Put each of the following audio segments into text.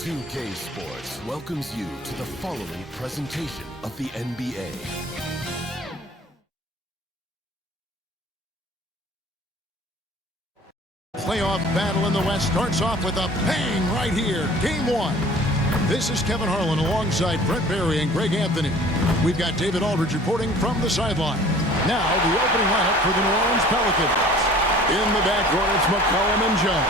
2K Sports welcomes you to the following presentation of the NBA. Playoff battle in the West starts off with a bang right here. Game one. This is Kevin Harlan alongside Brent Barry and Greg Anthony. We've got David Aldridge reporting from the sideline. Now the opening lineup for the New Orleans Pelicans. In the backcourt, it's McCollum and Jones.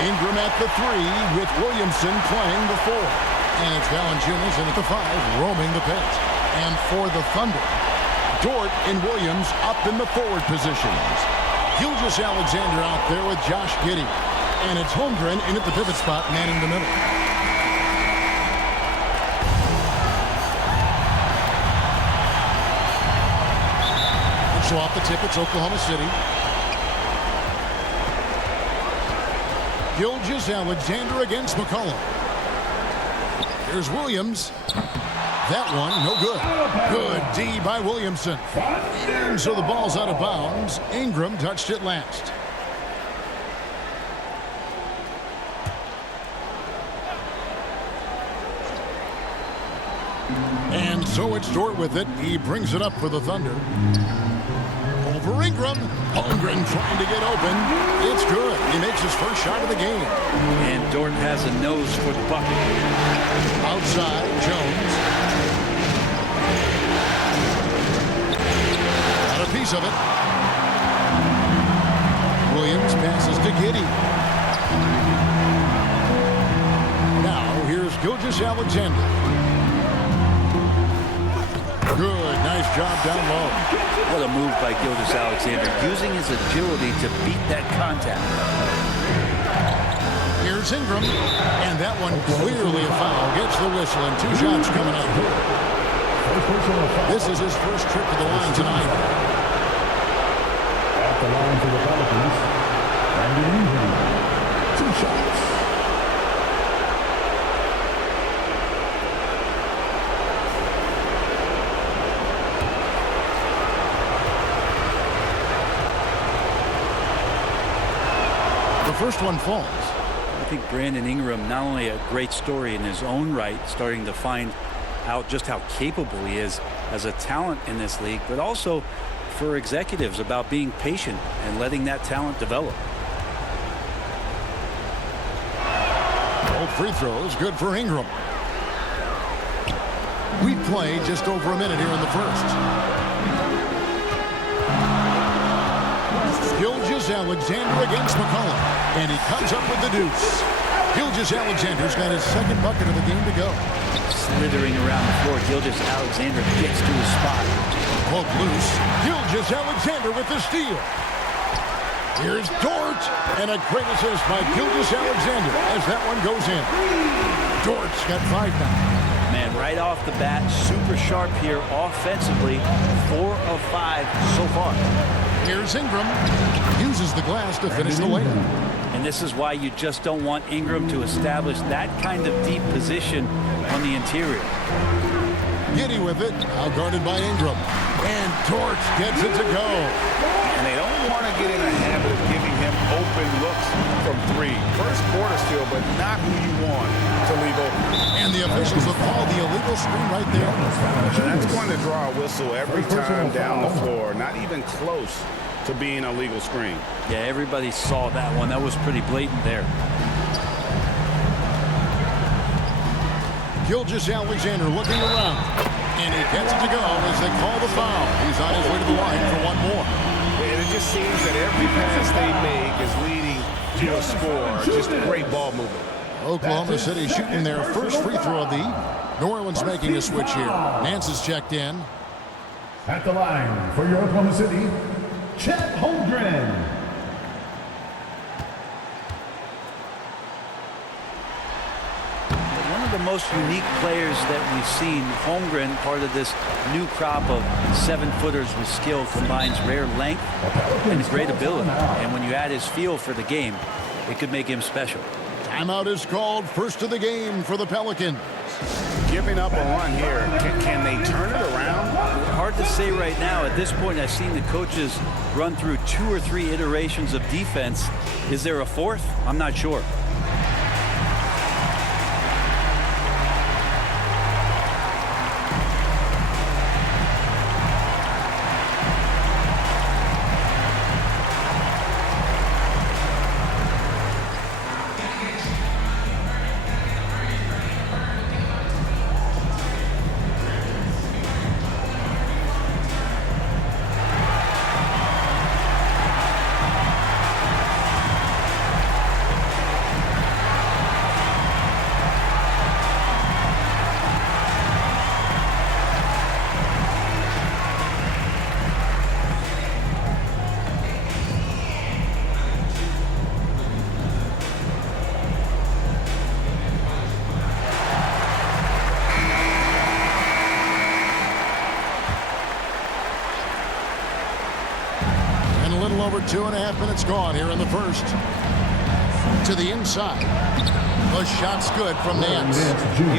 Ingram at the 3 with Williamson playing the 4. And it's Valanciunas in at the 5, roaming the paint. And for the Thunder, Dort and Williams up in the forward positions. Gilgeous-Alexander out there with Josh Giddey. And it's Holmgren in at the pivot spot, manning the middle. And so off the tip, it's Oklahoma City. Gilgeous-Alexander against McCollum. Here's Williams. That one, no good. Good D by Williamson. And so the ball's out of bounds. Ingram touched it last. And so it's Dort with it. He brings it up for the Thunder. Over Ingram. Holmgren trying to get open. It's good. He makes his first shot of the game. And Dort has a nose for the bucket. Outside, Jones. Got a piece of it. Williams passes to Giddey. Now here's Gilgeous-Alexander. Good, nice job down low. What a move by Gilgeous-Alexander, using his agility to beat that contact. Here's Ingram, and that one clearly a foul. Gets the whistle, and 2 shots coming up. This is his first trip to the line tonight. At the line for the Pelicans, Brandon Ingram, 2 shots. The first one falls. I think Brandon Ingram, not only a great story in his own right, starting to find out just how capable he is as a talent in this league, but also for executives about being patient and letting that talent develop. Both free throws good for Ingram. We played just over a minute here in the first. Gilgeous-Alexander against McCollum. And he comes up with the deuce. Gilgeous-Alexander's got his second bucket of the game to go. Slithering around the floor, Gilgeous-Alexander gets to his spot. Hook loose. Gilgeous-Alexander with the steal. Here's Dort. And a great assist by Gilgeous-Alexander as that one goes in. Dort's got 5 now. Man, right off the bat, super sharp here offensively. 4 of 5 so far. Here's Ingram. Uses the glass to finish the layup. And this is why you just don't want Ingram to establish that kind of deep position on the interior. Giddey with it, out guarded by Ingram. And Dort gets it to go. And they don't want to get in a habit of giving him open looks from 3. First quarter still, but not who you want to leave open. And the officials have called the illegal screen right there. That's going to draw a whistle every time down the floor. Not even close to being a legal screen. Yeah, everybody saw that one. That was pretty blatant there. Gilgeous-Alexander looking around. And he gets it to go as they call the foul. He's on his way to the line for one more. And it just seems that every pass they make is leading to a score. Just great ball movement. Oklahoma City shooting their first free throw of the evening. New Orleans making a switch here. Nance is checked in. At the line for your Oklahoma City, Chet Holmgren. One of the most unique players that we've seen, Holmgren, part of this new crop of 7-footers with skill, combines rare length and great ability. And when you add his feel for the game, it could make him special. Timeout is called. First of the game for the Pelicans. Giving up a run here. Can they turn it around? Hard to say right now. At this point, I've seen the coaches run through 2 or 3 iterations of defense. Is there a 4th? I'm not sure. 2.5 minutes gone here in the first. To the inside. The shot's good from Nance.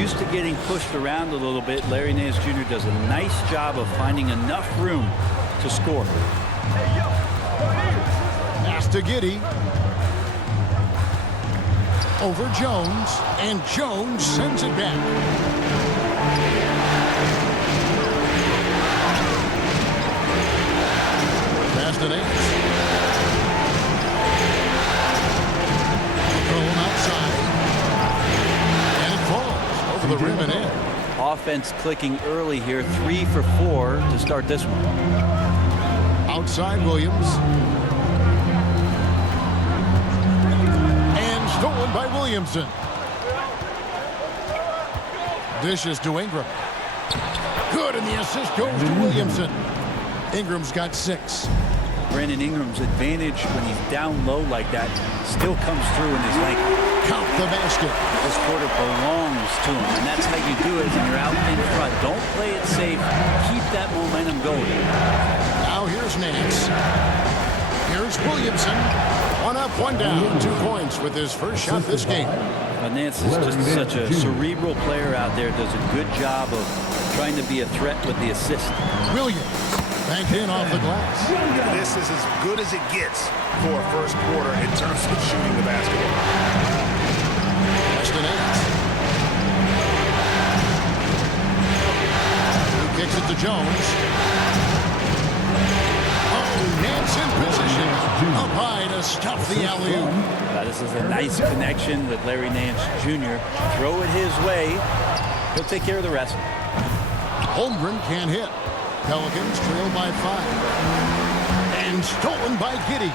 Used to getting pushed around a little bit. Larry Nance Jr. does a nice job of finding enough room to score. Pass to Giddey. Over Jones. And Jones sends it back. Pass to Nance. The rim and in. Offense clicking early here. 3 for 4 to start this one. Outside Williams. And stolen by Williamson. Dishes to Ingram. Good, and the assist goes to Williamson. Ingram's got 6. Brandon Ingram's advantage when he's down low like that still comes through in his length. Count the basket. This quarter belongs to him, and that's how you do it when you're out in front. Don't play it safe. Keep that momentum going. Now here's Nance. Here's Williamson. 1 up, 1 down. 2 points with his first shot this game. Nance is just such a cerebral player out there. Does a good job of trying to be a threat with the assist. Williams. Banked in off the glass. This is as good as it gets for a first quarter in terms of shooting the basketball. That's the Nance. He kicks it to Jones. Oh, Nance in position. Up high to stop the alley-oop. This is a nice connection with Larry Nance Jr. Throw it his way. He'll take care of the rest. Holmgren can't hit. Pelicans trail by 5. And stolen by Giddey.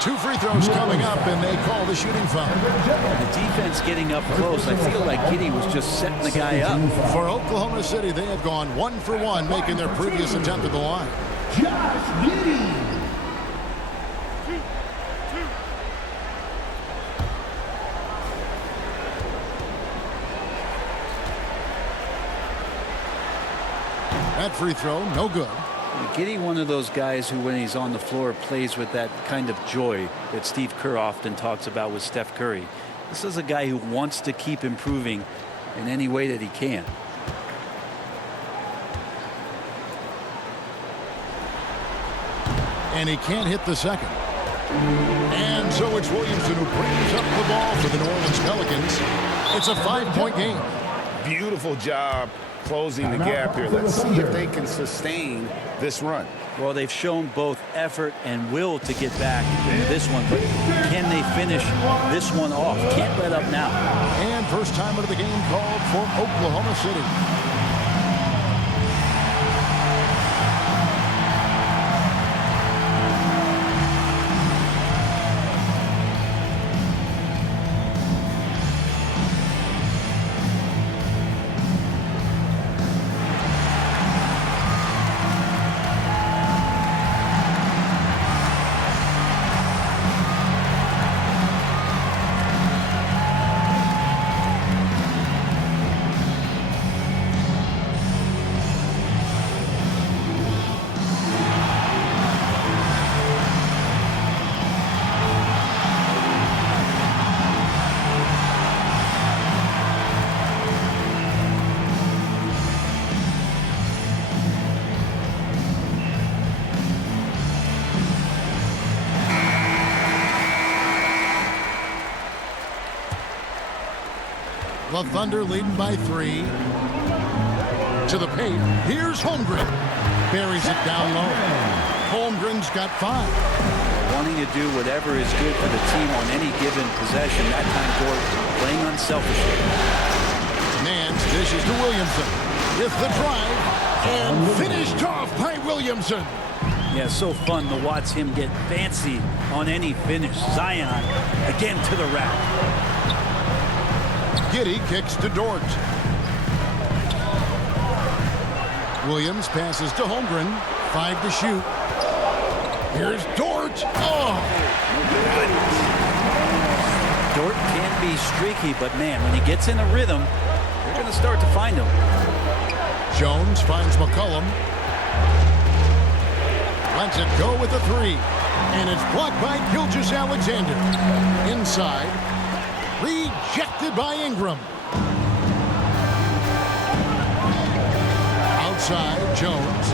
2 free throws coming up, and they call the shooting foul. The defense getting up close. I feel like Giddey was just setting the guy up. For Oklahoma City, they have gone 1 for 1, making their previous attempt at the line. Josh Giddey. That free throw, no good. Giddey, one of those guys who, when he's on the floor, plays with that kind of joy that Steve Kerr often talks about with Steph Curry. This is a guy who wants to keep improving in any way that he can. And he can't hit the second. And so it's Williamson who brings up the ball for the New Orleans Pelicans. It's a 5-point game. Beautiful job closing the gap here. Let's see if they can sustain this run. Well, they've shown both effort and will to get back in this one, but can they finish this one off? Can't let up now. And first time of the game called for Oklahoma City. The Thunder leading by 3. To the paint. Here's Holmgren. Buries it down low. Holmgren's got 5. Wanting to do whatever is good for the team on any given possession. That time, Dort playing unselfishly. Nance dishes to Williamson. With the drive. And finished off by Williamson. Yeah, so fun to watch him get fancy on any finish. Zion again to the rack. Giddey kicks to Dort. Williams passes to Holmgren. 5 to shoot. Here's Dort. Oh! Dort can be streaky, but man, when he gets in a rhythm, they're going to start to find him. Jones finds McCollum. Lets it go with the three. And it's blocked by Gilgeous-Alexander. Inside. Rejected by Ingram. Outside, Jones.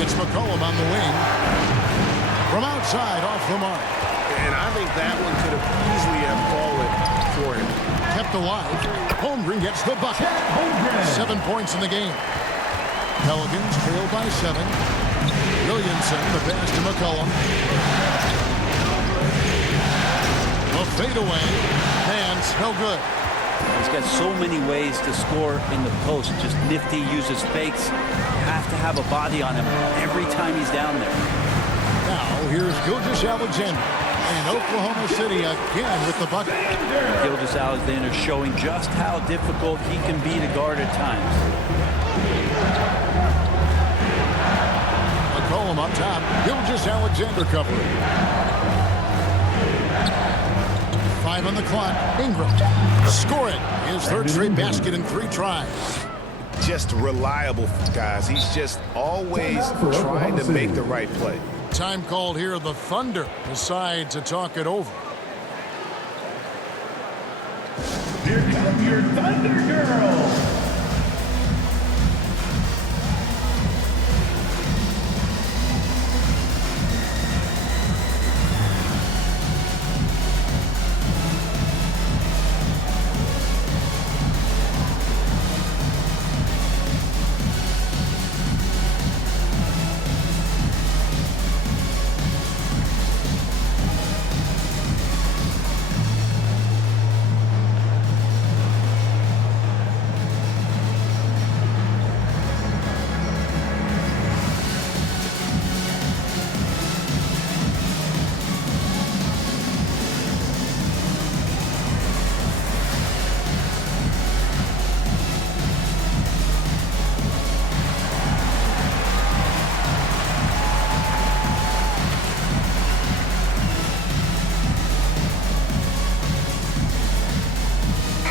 It's McCollum on the wing. From outside, off the mark. And I think that one could have easily have fallen for him. Kept alive. Holmgren gets the bucket. 7 points in the game. Pelicans trail by 7. Williamson, the pass to McCollum. A fadeaway. Hands, no good. He's got so many ways to score in the post. Just nifty, uses fakes. Have to have a body on him every time he's down there. Now, here's Gilgeous-Alexander. And Oklahoma City again with the bucket. Gilgeous-Alexander showing just how difficult he can be to guard at times. McCollum up top. Gilgeous-Alexander covering. 5 on the clock. Ingram. Score it. His third straight basket in 3 tries. Just reliable, guys. He's just always trying to make the right play. Time called here. The Thunder decide to talk it over. Here come your Thunder Girls.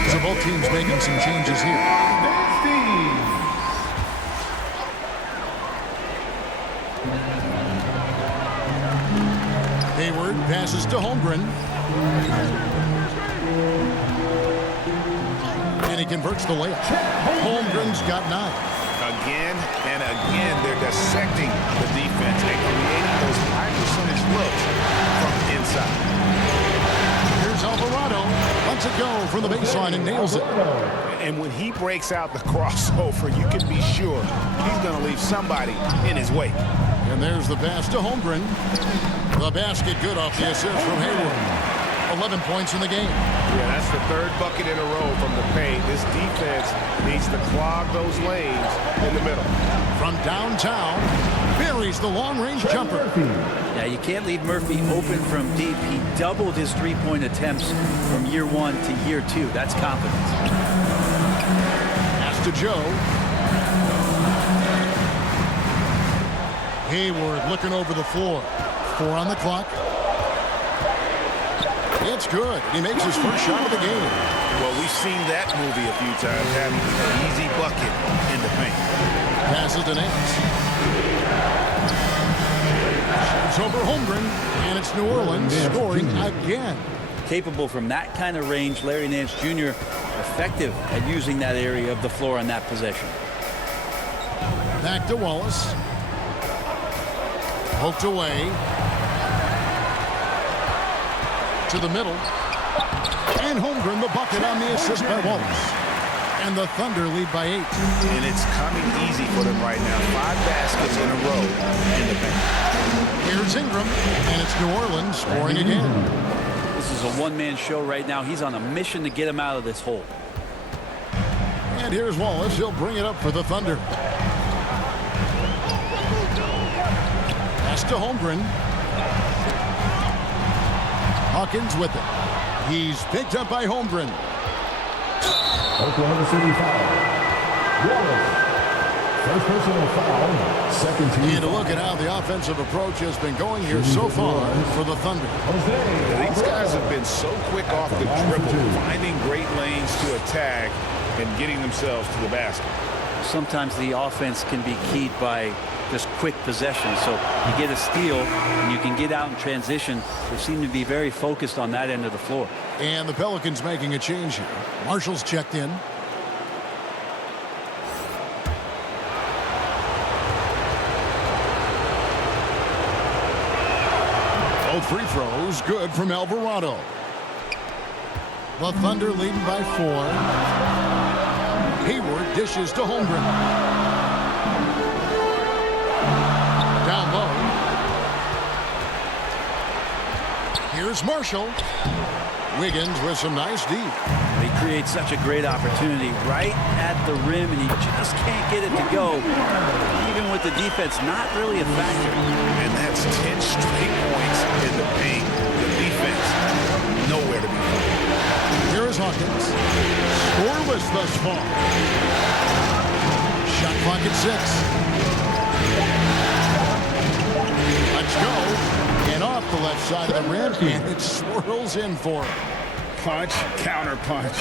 So both teams making some changes here. Hayward passes to Holmgren. And he converts the layup. Holmgren's got 9. Again and again, they're dissecting the defense and creating those high percentage looks from inside. Here's Alvarado. Lets it go from the baseline and nails it. And when he breaks out the crossover, you can be sure he's going to leave somebody in his way. And there's the pass to Holmgren. The basket good off the assist from Hayward. 11 points in the game. Yeah, that's the 3rd bucket in a row from the paint. This defense needs to clog those lanes in the middle. From downtown, buries the long-range jumper. Yeah, you can't leave Murphy open from deep. He doubled his three-point attempts from year 1 to year 2. That's confidence. Pass to Joe. Hayward looking over the floor. 4 on the clock. It's good. He makes his first shot of the game. Well, we've seen that movie a few times, having an easy bucket in the paint. Passes to Nance. Shoots over Holmgren, and it's New Orleans scoring again. Capable from that kind of range, Larry Nance Jr. effective at using that area of the floor on that possession. Back to Wallace. Poked away. To the middle. And Holmgren the bucket on the assist by Wallace. And the Thunder lead by 8. And it's coming easy for them right now. 5 baskets in a row in the paint. Here's Ingram, and it's New Orleans scoring again. This is a one-man show right now. He's on a mission to get him out of this hole. And here's Wallace. He'll bring it up for the Thunder. Pass to Holmgren. Hawkins with it. He's picked up by Holmgren. Oklahoma City foul. Wallace. First personal foul. Second team. And a look at how the offensive approach has been going here so far for the Thunder. These guys have been so quick off the dribble, finding great lanes to attack and getting themselves to the basket. sometimes the offense can be keyed by just quick possession. So you get a steal and you can get out in transition. They seem to be very focused on that end of the floor. And the Pelicans making a change here. Marshall's checked in. Both free throws good from Alvarado. The Thunder leading by 4. Hayward dishes to Holmgren. Down low. Here's Marshall. Wiggins with some nice D. He creates such a great opportunity right at the rim, and he just can't get it to go. Even with the defense not really a factor. And that's 10 straight points in the paint. The defense, nowhere to be found. Here is Hawkins. Scoreless thus far. Shot clock at 6. Let's go. And off the left side of the rim, and it swirls in for him. Punch, counter punch.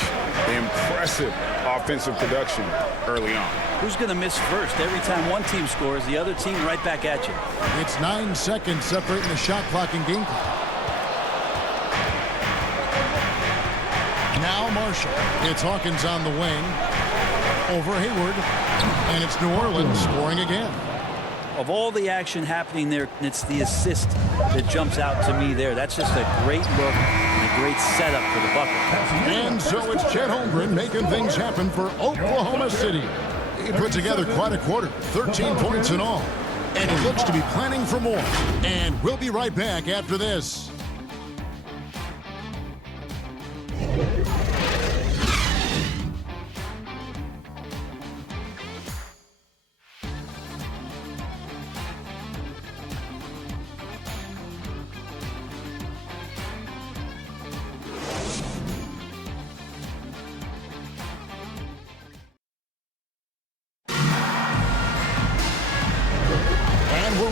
Impressive offensive production early on. Who's going to miss first? Every time one team scores, the other team right back at you. It's 9 seconds separating the shot clock and game clock. Now Marshall. It's Hawkins on the wing. Over Hayward. And it's New Orleans scoring again. Of all the action happening there, it's the assist that jumps out to me there. That's just a great look and a great setup for the bucket. And so it's Chet Holmgren making things happen for Oklahoma City. He put together quite a quarter, 13 points in all. And he looks to be planning for more. And we'll be right back after this.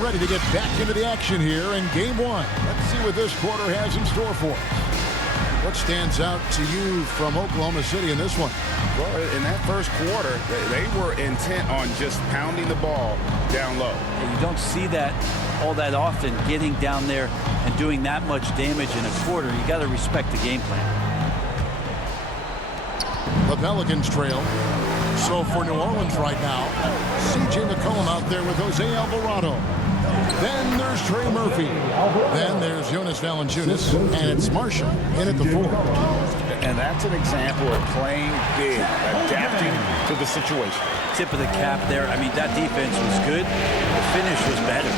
Ready to get back into the action here in game 1. Let's see what this quarter has in store for us. What stands out to you from Oklahoma City in this one? Well, in that first quarter, they were intent on just pounding the ball down low. And you don't see that all that often, getting down there and doing that much damage in a quarter. You got to respect the game plan. The Pelicans trail. So for New Orleans right now, C.J. McCollum out there with Jose Alvarado. Then there's Trey Murphy. Then there's Jonas Valanciunas. And it's Marshall in at the 4. And that's an example of playing big, adapting to the situation. Tip of the cap there. I mean, that defense was good. The finish was better.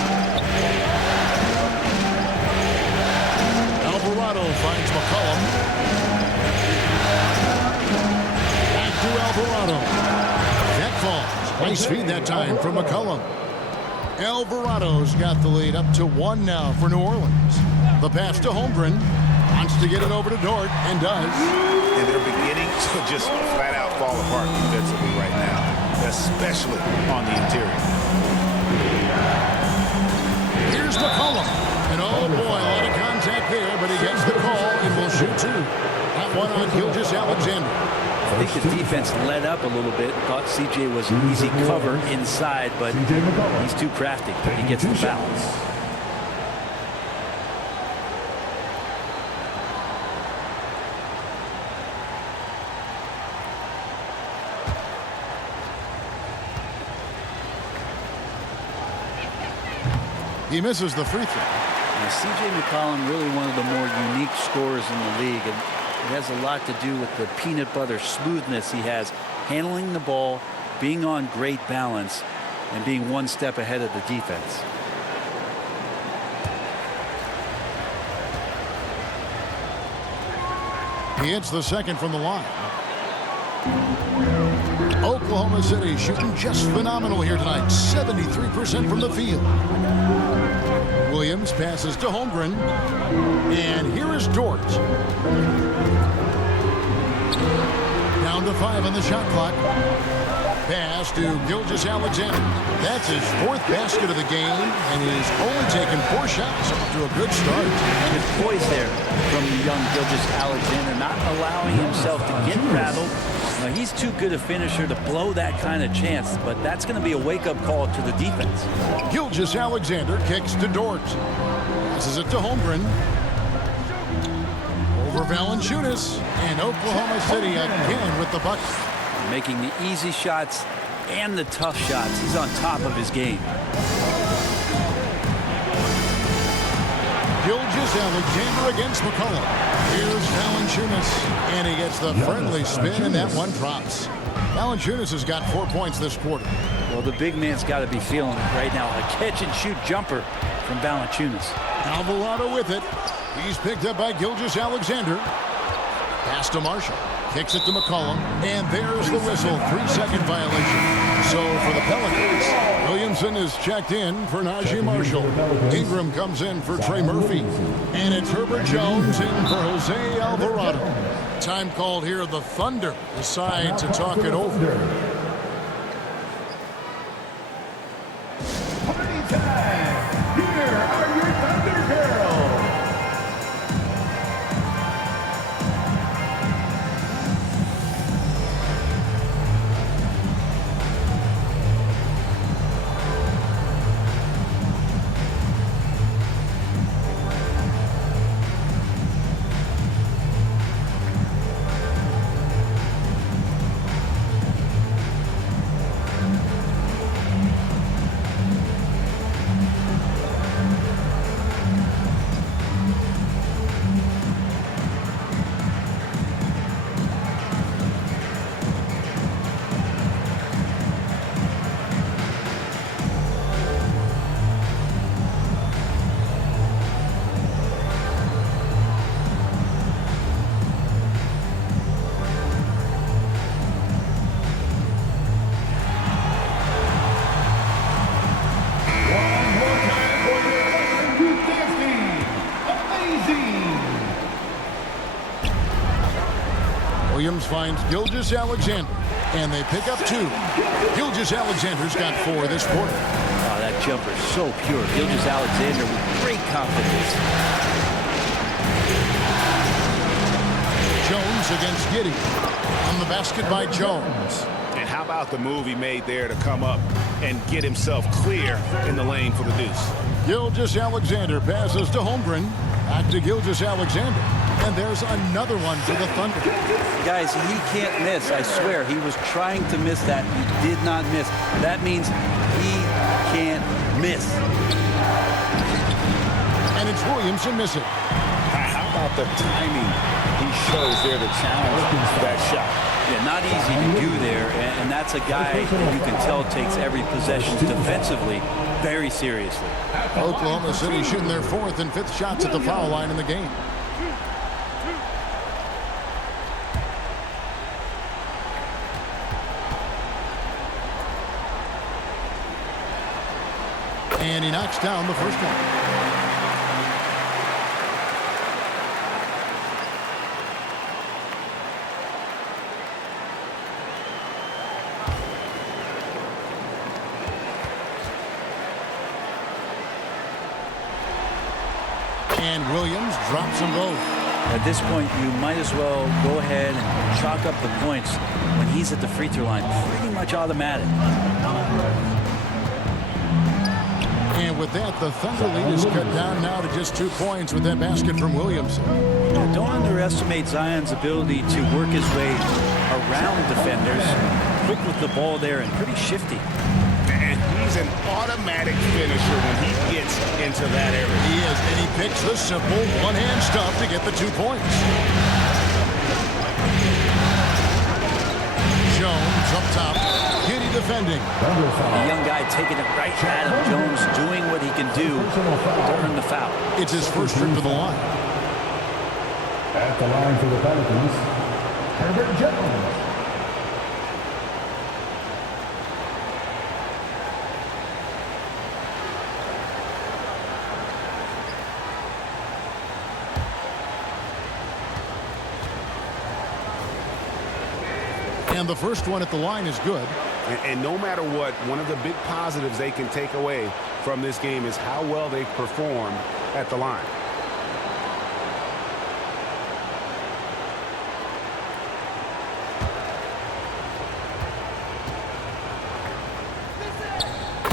Alvarado finds McCollum. Back to Alvarado. That falls. Nice feed that time from McCollum. Alvarado's got the lead up to 1 now for New Orleans. The pass to Holmgren. Wants to get it over to Dort and does. And they're beginning to just flat out fall apart defensively right now, especially on the interior. Here's McCollum. And oh boy, a lot of contact there, but he gets the call and will shoot 2. That one on Gilgeous-Alexander. I think the defense let up a little bit. Thought CJ was an easy cover inside, but he's too crafty. He gets the foul. He misses the free throw. Now, C.J. McCollum, really one of the more unique scorers in the league, and it has a lot to do with the peanut butter smoothness he has, handling the ball, being on great balance, and being one step ahead of the defense. He hits the second from the line. Oklahoma City shooting just phenomenal here tonight. 73% from the field. Williams passes to Holmgren. And here is Dort. Down to 5 on the shot clock. Pass to Gilgeous-Alexander. That's his 4th basket of the game, and he's only taken 4 shots. Off to a good start. Good poise there from the young Gilgeous-Alexander, not allowing himself to get rattled, Now, he's too good a finisher to blow that kind of chance, but that's going to be a wake-up call to the defense. Gilgeous-Alexander kicks to Dort. Passes it to Holmgren. Over Valanciunas. And Oklahoma City again with the bucket. Making the easy shots and the tough shots. He's on top of his game. Gilgeous-Alexander against McCollum. Here's Valanciunas, and he gets the friendly spin, and that one drops. Valanciunas has got 4 points this quarter. Well, the big man's got to be feeling it right now. A catch-and-shoot jumper from Valanciunas. Alvarado with it. He's picked up by Gilgeous-Alexander. Pass to Marshall. Kicks it to McCollum. And there's the whistle. 3-second violation. So for the Pelicans, Williamson is checked in for Najee Marshall. Ingram comes in for Trey Murphy. And it's Herbert Jones in for Jose Alvarado. Time called here. The Thunder decide to talk it over. Party time! Here are your Thunder Girls! Williams finds Gilgeous-Alexander, and they pick up 2. Gilgeous-Alexander's got 4 this quarter. Oh, that jumper is so pure. Gilgeous-Alexander with great confidence. Jones against Giddey. On the basket by Jones. And how about the move he made there to come up and get himself clear in the lane for the deuce? Gilgeous-Alexander passes to Holmgren. Back to Gilgeous-Alexander. And there's another one for the Thunder. Guys, he can't miss. I swear, he was trying to miss that. He did not miss. That means he can't miss. And it's Williamson missing. How about the timing he shows there to challenge that shot? Yeah, not easy to do there, and that's a guy that you can tell takes every possession defensively very seriously. Oklahoma City shooting their 4th and 5th shots at the foul line in the game. And he knocks down the first one. And Williams drops them both. At this point, you might as well go ahead and chalk up the points when he's at the free throw line. Pretty much automatic. And with that, the Thunder lead is cut down now to just 2 points with that basket from Williamson. Don't underestimate Zion's ability to work his way around defenders. Quick with the ball there and pretty shifty. And he's an automatic finisher when he gets into that area. He is, and he picks the simple one-hand stuff to get the 2 points. Jones up top. Giddey defending. The young guy taking it right at him. Jones doing what he can do to earn the foul. It's his first trip to the line. At the line for the Pelicans, Herbert Jones. And the first one at the line is good. And no matter what, one of the big positives they can take away from this game is how well they've performed at the line.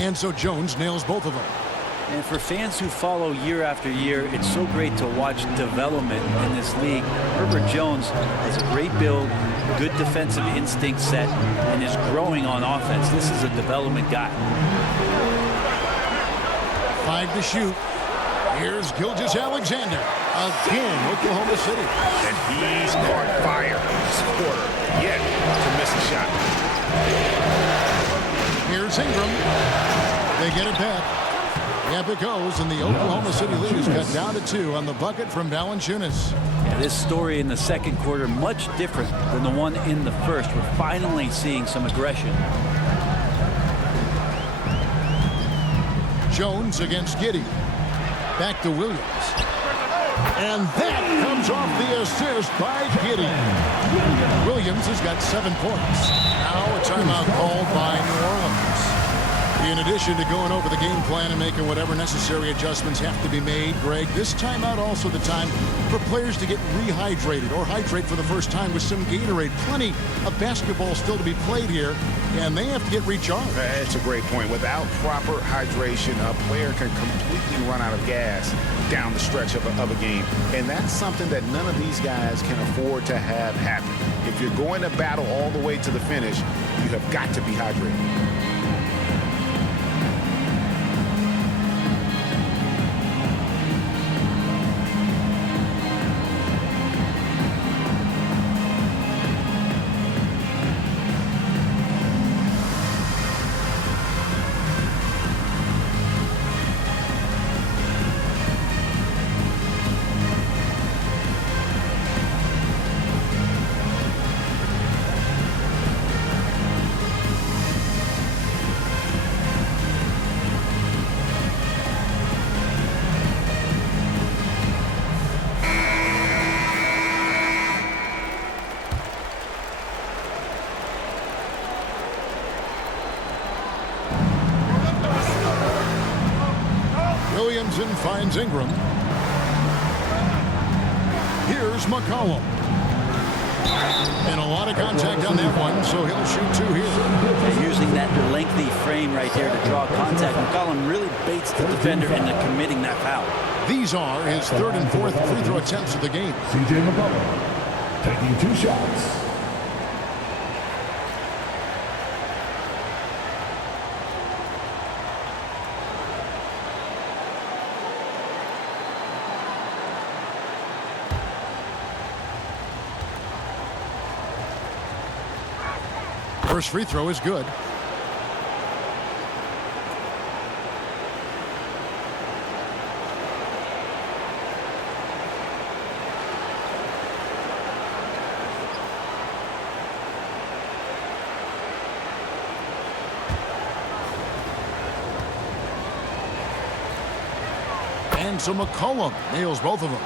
And so Jones nails both of them. And for fans who follow year after year, it's so great to watch development in this league. Herbert Jones has a great build, good defensive instinct set, and is growing on offense. This is a development guy. 5 to shoot. Here's Gilgeous-Alexander. Again, Oklahoma City. And he's caught fire this quarter, yet to miss a shot. Here's Ingram. They get it back. Up it goes, and the Oklahoma City lead is cut down to 2 on the bucket from Valanciunas. Yeah, this story in the second quarter much different than the one in the first. We're finally seeing some aggression. Jones against Giddey. Back to Williams. And that comes off the assist by Giddey. Williams has got 7 points. Now a timeout called by New Orleans. In addition to going over the game plan and making whatever necessary adjustments have to be made, Greg, this timeout also the time for players to get rehydrated or hydrate for the first time with some Gatorade. Plenty of basketball still to be played here, and they have to get recharged. That's a great point. Without proper hydration, a player can completely run out of gas down the stretch of a game. And that's something that none of these guys can afford to have happen. If you're going to battle all the way to the finish, you have got to be hydrated. Williamson finds Ingram. Here's McCollum. And a lot of contact on that one, so he'll shoot 2 here. And using that lengthy frame right there to draw contact, McCollum really baits the defender into committing that foul. These are his 3rd and 4th free throw attempts of the game. C.J. McCollum taking 2 shots. First free throw is good. And so McCollum nails both of them.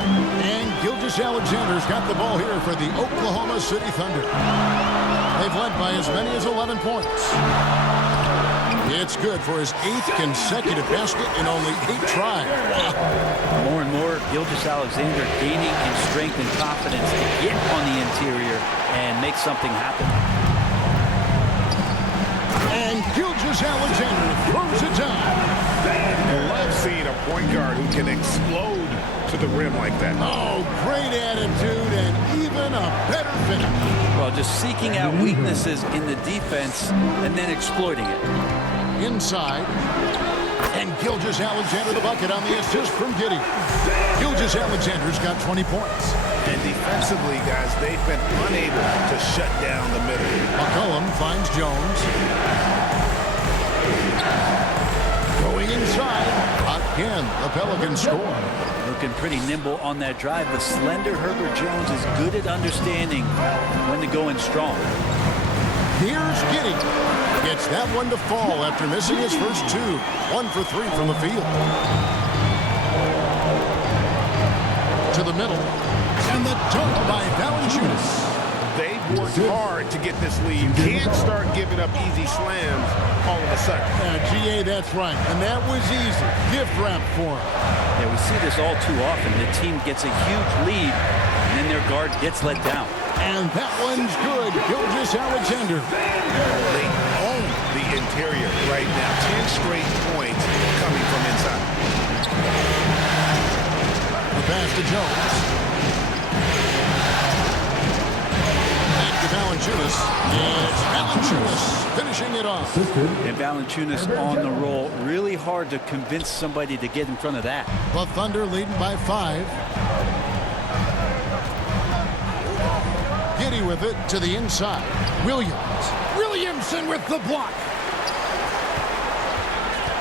And Gilgeous-Alexander's got the ball here for the Oklahoma City Thunder. They've led by as many as 11 points. It's good for his 8th consecutive basket in only 8 tries. More and more, Gilgeous-Alexander gaining in strength and confidence to get on the interior and make something happen. And Gilgeous-Alexander throws it down. I love seeing a point guard who can explode to the rim like that. Oh, great attitude and even a better finish. Well, just seeking out weaknesses in the defense and then exploiting it. Inside. And Gilgeous-Alexander the bucket on the assist from Giddey. Gilgeous-Alexander's got 20 points. And defensively, guys, they've been unable to shut down the middle. McCollum finds Jones. Going inside. Again, the Pelicans score. Looking pretty nimble on that drive, but slender Herbert Jones is good at understanding when to go in strong. Here's Giddey. Gets that one to fall after missing his first 2. 1 for 3 from the field. To the middle. And the dunk by Valanciunas. They've worked hard to get this lead. You can't start giving up easy slams all of a sudden. GA, that's right. And that was easy. Gift wrap for him. Yeah, we see this all too often. The team gets a huge lead, and then their guard gets let down. And that one's good. Gilgeous-Alexander. They own the interior right now. 10 straight points coming from inside. The pass to Jones. Back to Valanciunas. It's Valanciunas finishing it off. And Valanciunas on the roll. Really hard to convince somebody to get in front of that. The Thunder leading by 5. Giddy with it to the inside. Williamson with the block.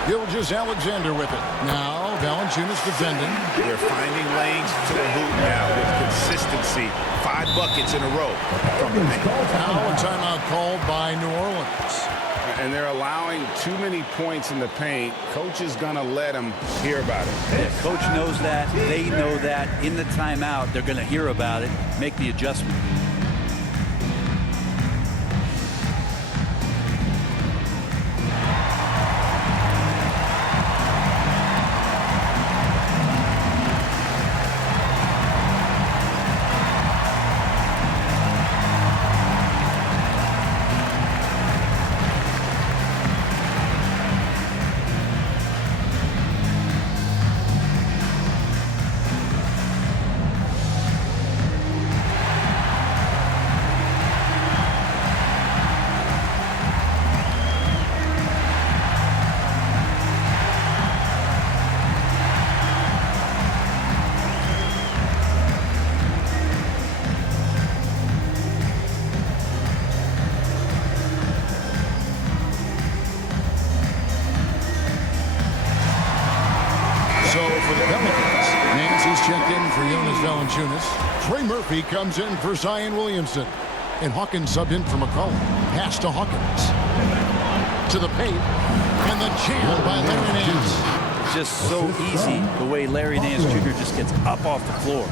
Gilgeous-Alexander with it. Now Valanciunas defending. They're finding lanes to the hoop now with consistency. 5 buckets in a row from the paint. Now a timeout called by New Orleans. And they're allowing too many points in the paint. Coach is going to let them hear about it. Yeah, coach knows that. They know that. In the timeout, they're going to hear about it, make the adjustment. So for the Pelicans, Nancy's checked in for Jonas Valanciunas. Trey Murphy comes in for Zion Williamson. And Hawkins subbed in for McCollum. Pass to Hawkins. To the paint. And the jam by Larry Nance. Just so easy the way Larry Nance Jr. just gets up off the floor.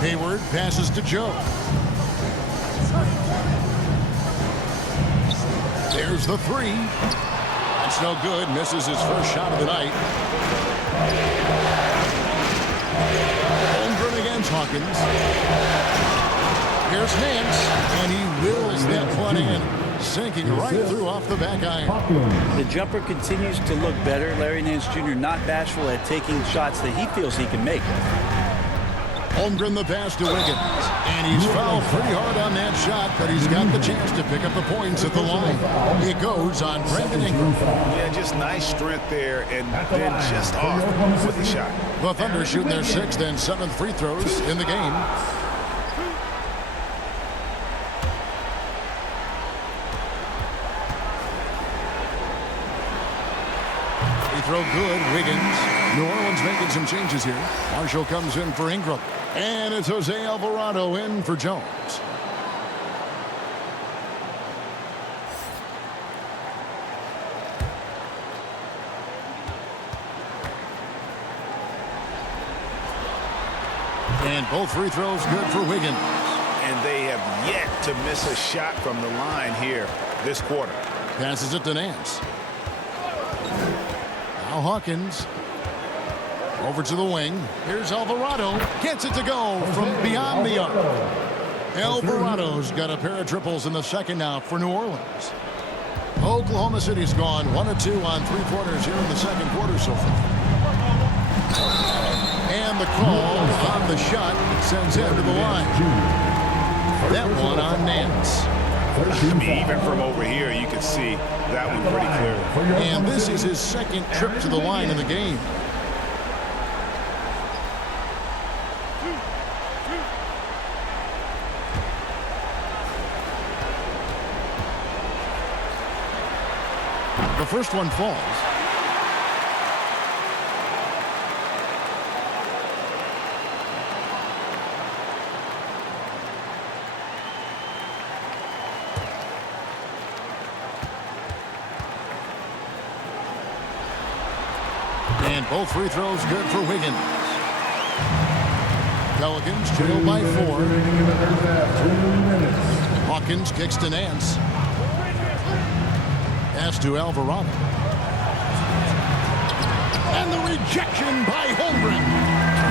Hayward passes to Joe. There's the 3. That's no good. Misses his first shot of the night. Holmgren against Hawkins. Here's Nance. And he wills that one in. Sinking right through off the back iron. The jumper continues to look better. Larry Nance Jr. not bashful at taking shots that he feels he can make. Holmgren the pass to Wiggins. And he's fouled pretty hard on that shot, but he's got the chance to pick up the points at the line. It goes on Brandon Ingram. Yeah, just nice strength there, and then just off with the shot. The Thunder shooting their 6th and 7th free throws in the game. Free throw good, Wiggins. New Orleans making some changes here. Marshall comes in for Ingram. And it's Jose Alvarado in for Jones. And both free throws good for Wiggins. And they have yet to miss a shot from the line here this quarter. Passes it to Nance. Now Hawkins. Over to the wing. Here's Alvarado. Gets it to go from beyond the arc. Alvarado's got a pair of triples in the second now for New Orleans. Oklahoma City's gone 1 of 2 on 3-pointers here in the second quarter so far. And the call on the shot sends him to the line. That one on Nance. I mean, even from over here, you can see that one pretty clear. And this is his second trip to the line in the game. The first one falls. And both free throws good for Wiggins. Pelicans trail by 4. Hawkins kicks to Nance. Pass to Alvarado. And the rejection by Holmgren.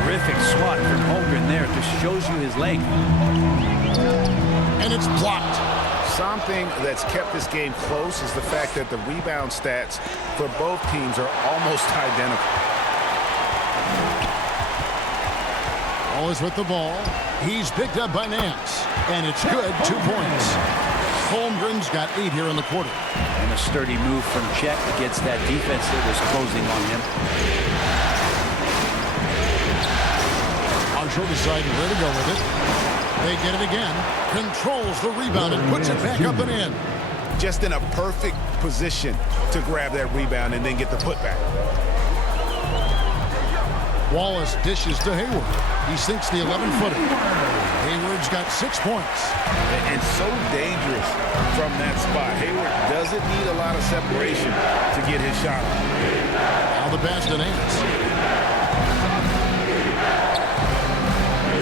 Terrific swat from Holmgren there. Just shows you his length. And it's blocked. Something that's kept this game close is the fact that the rebound stats for both teams are almost identical. Wallace with the ball. He's picked up by Nance. And it's good. 2 points. Holmgren's got 8 here in the quarter. And a sturdy move from Chet against that defense that was closing on him. Marshall deciding where to go with it. They get it again. Controls the rebound and puts it back up and in. Just in a perfect position to grab that rebound and then get the putback. Wallace dishes to Hayward. He sinks the 11-footer. Hayward's got 6 points. And so dangerous from that spot. Hayward doesn't need a lot of separation to get his shot on. Now the pass to Nance.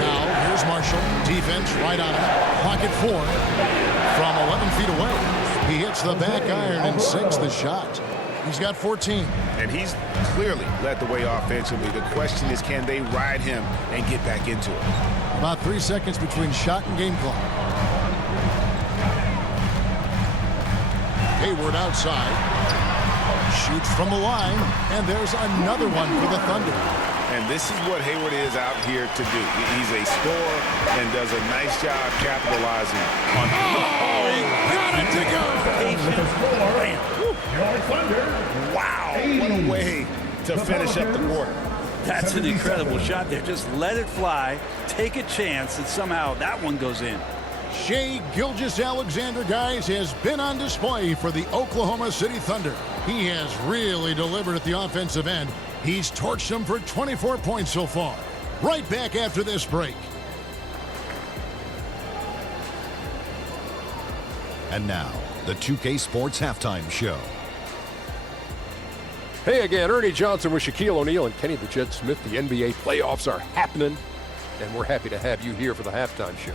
Now here's Marshall. Defense right on him. Pocket 4. From 11 feet away. He hits the back iron and sinks the shot. He's got 14. And he's clearly led the way offensively. The question is, can they ride him and get back into it? About 3 seconds between shot and game clock. Hayward outside. Shoots from the line. And there's another one for the Thunder. And this is what Hayward is out here to do. He's a scorer and does a nice job capitalizing on he got it to go! Wow, what a way to finish up the quarter. That's an incredible shot there. Just let it fly, take a chance, and somehow that one goes in. Shai Gilgeous-Alexander, guys, has been on display for the Oklahoma City Thunder. He has really delivered at the offensive end. He's torched them for 24 points so far. Right back after this break. And now, the 2K Sports Halftime Show. Hey again, Ernie Johnson with Shaquille O'Neal and Kenny the Jet Smith. The NBA playoffs are happening, and we're happy to have you here for the halftime show.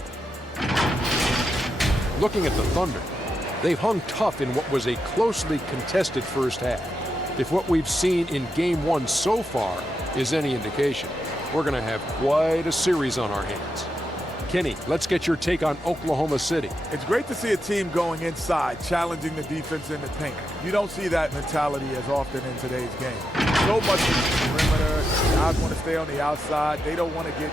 Looking at the Thunder, they've hung tough in what was a closely contested first half. If what we've seen in Game 1 so far is any indication, we're going to have quite a series on our hands. Kenny, let's get your take on Oklahoma City. It's great to see a team going inside, challenging the defense in the paint. You don't see that mentality as often in today's game. So much in the perimeter. Guys want to stay on the outside. They don't want to get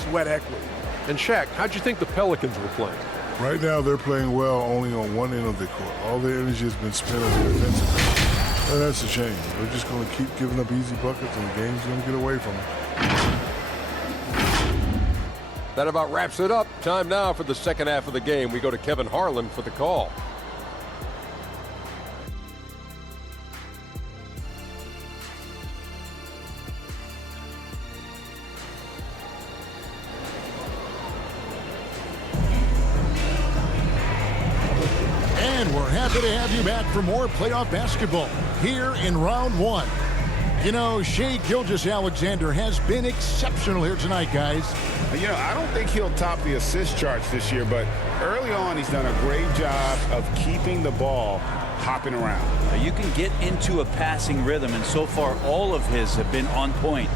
sweat equity. And Shaq, how'd you think the Pelicans were playing? Right now, they're playing well only on one end of the court. All their energy has been spent on the defensive end. And that's a shame. They're just going to keep giving up easy buckets, and the game's going to get away from them. That about wraps it up. Time now for the second half of the game. We go to Kevin Harlan for the call. And we're happy to have you back for more playoff basketball here in round 1. You know, Shai Gilgeous-Alexander has been exceptional here tonight, guys. You know, I don't think he'll top the assist charts this year, but early on he's done a great job of keeping the ball hopping around. You can get into a passing rhythm, and so far all of his have been on point.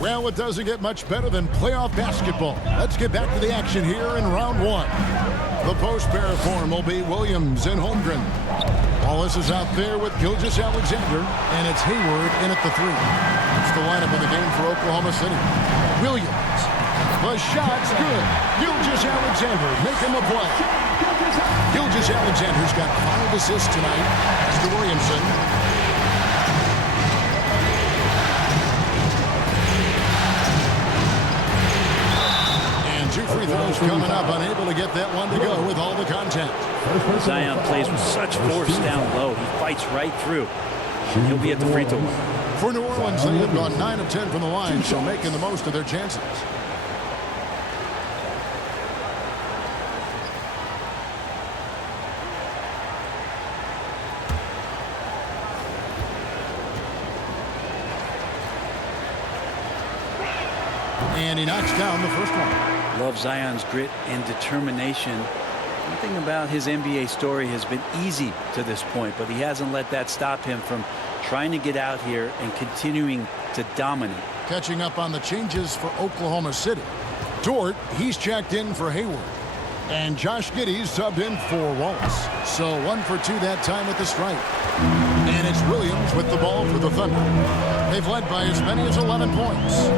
Well, it doesn't get much better than playoff basketball. Let's get back to the action here in round 1. The post pair form will be Williams and Holmgren. Wallace is out there with Gilgeous-Alexander, and it's Hayward in at the 3. It's the lineup of the game for Oklahoma City. Williams. The shot's good. Gilgeous-Alexander making the play. Gilgeous-Alexander's got 5 assists tonight. As to Williamson. And 2 free throws coming up. Unable to get that one to go with all the contact. Zion plays with such force down low. He fights right through. He'll be at the free throw line. For New Orleans, they have gone 9 of 10 from the line, so making the most of their chances. And he knocks down the first one. Love Zion's grit and determination. Nothing about his NBA story has been easy to this point, but he hasn't let that stop him from trying to get out here and continuing to dominate. Catching up on the changes for Oklahoma City. Dort, he's checked in for Hayward. And Josh Giddey's subbed in for Wallace. So 1 for 2 that time with the strike. And it's Williams with the ball for the Thunder. They've led by as many as 11 points.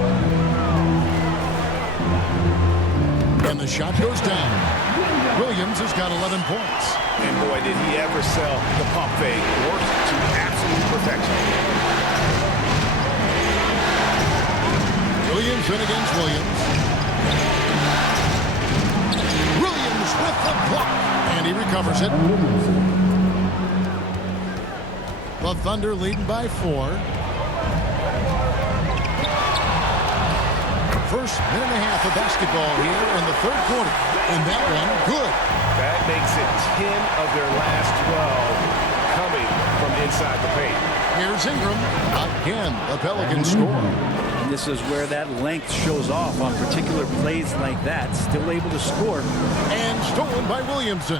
And the shot goes down. Williams has got 11 points. And boy, did he ever sell the pump fake. Worked to absolute perfection. Williamson against Williams. Williams with the block. And he recovers it. The Thunder leading by 4. First minute and a half of basketball here in the third quarter. And that one, good. That makes it 10 of their last 12 coming from inside the paint. Here's Ingram. Again, the Pelicans score. And this is where that length shows off on particular plays like that. Still able to score. And stolen by Williamson.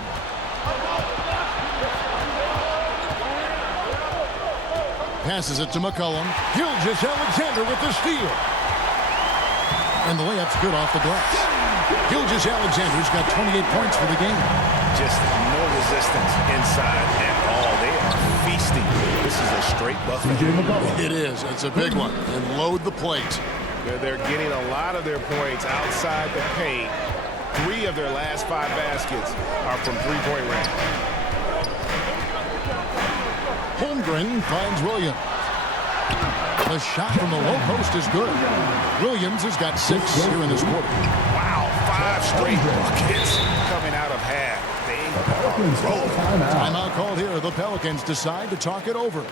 Passes it to McCollum. Gilgeous-Alexander with the steal. And the layup's good off the glass. Gilgeous-Alexander's got 28 points for the game. Just no resistance inside at all. They are feasting. This is a straight buffet. It is. It's a big one. And load the plate. They're getting a lot of their points outside the paint. 3 of their last 5 baskets are from three-point range. Holmgren finds Williams. The shot from the low post is good. Williams has got 6 here in this quarter. Wow, 5 straight buckets coming out of half. They are rolling. Timeout called here. The Pelicans decide to talk it over.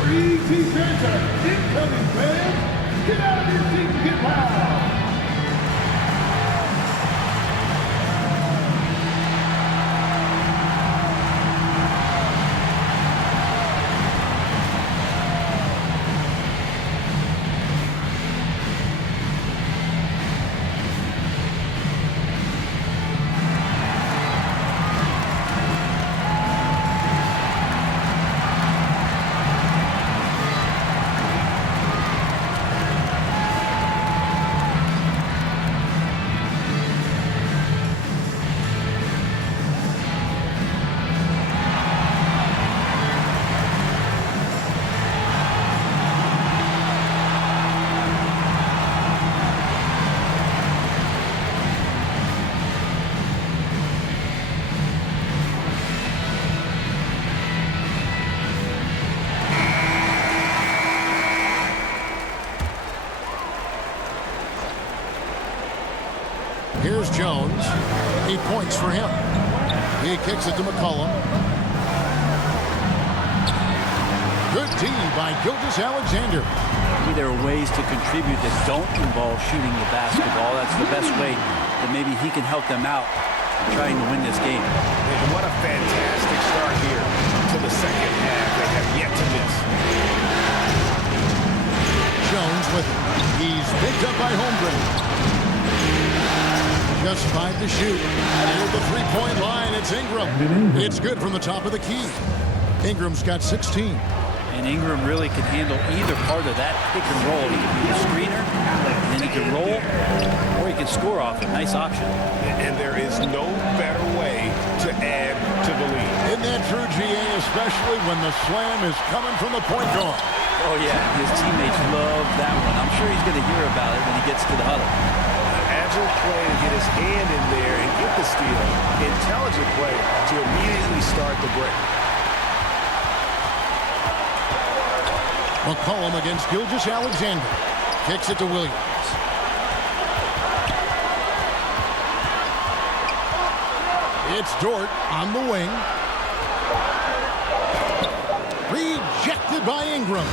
Free t-shirts are incoming, fans. Get out of your seat and get loud. Here's Jones. 8 points for him. He kicks it to McCollum. Good D by Gilgeous-Alexander. Maybe there are ways to contribute that don't involve shooting the basketball. That's the best way that maybe he can help them out in trying to win this game. And what a fantastic start here to the second half. They have yet to miss. Jones with it. He's picked up by Holmgren. Just 5 to shoot. And at the three-point line, it's Ingram. It's good from the top of the key. Ingram's got 16. And Ingram really can handle either part of that pick and roll. He can be a screener, and then he can roll, or he can score off it. Nice option. And there is no better way to add to the lead. Isn't that true, GA, especially when the slam is coming from the point guard? Oh, yeah. His teammates love that one. I'm sure he's going to hear about it when he gets to the huddle. Agile play to get his hand in there and get the steal. Intelligent play to immediately start the break. McCollum against Gilgeous-Alexander. Kicks it to Williams. It's Dort on the wing. Rejected by Ingram.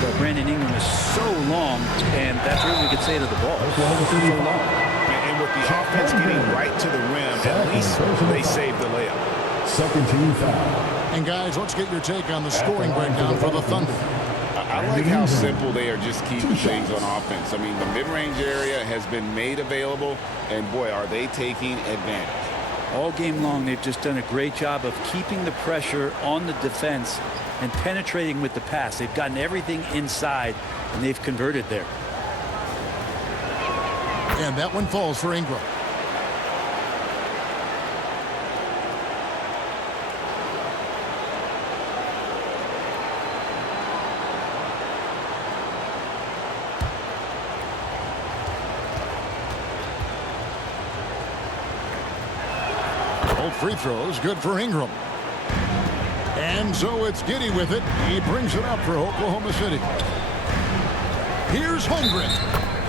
But Brandon Ingram is so long, and that's what we could say to the ball. So long. And with the offense getting right to the rim, at least they saved the layup. Second team foul. And guys, let's get your take on the scoring breakdown for the Thunder. I like how simple they are just keeping things on offense. I mean, the mid-range area has been made available, and boy, are they taking advantage. All game long, they've just done a great job of keeping the pressure on the defense and penetrating with the pass. They've gotten everything inside, and they've converted there. And that one falls for Ingram. Both free throws good for Ingram. And so it's Giddey with it. He brings it up for Oklahoma City. Here's Holmgren.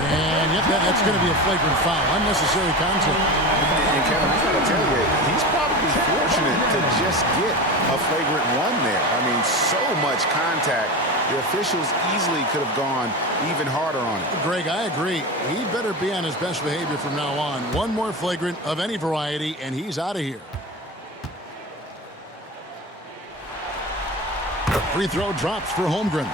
And yep, that's going to be a flagrant foul. Unnecessary contact. And Kevin, I got to tell you, he's probably fortunate to just get a flagrant one there. I mean, so much contact. The officials easily could have gone even harder on it. Greg, I agree. He better be on his best behavior from now on. One more flagrant of any variety, and he's out of here. The free throw drops for Holmgren.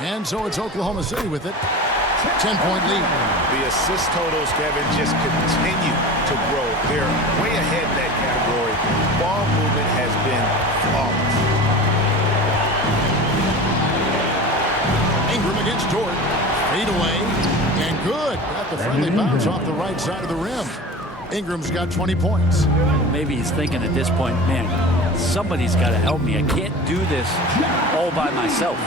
And so it's Oklahoma City with it. 10-point lead. The assist totals, Kevin, just continue to grow. They're way ahead in that category. Ball movement has been flawless. Ingram against Jordan. Fade away. And good. Got the friendly bounce off the right side of the rim. Ingram's got 20 points. Maybe he's thinking at this point, man, somebody's got to help me. I can't do this all by myself.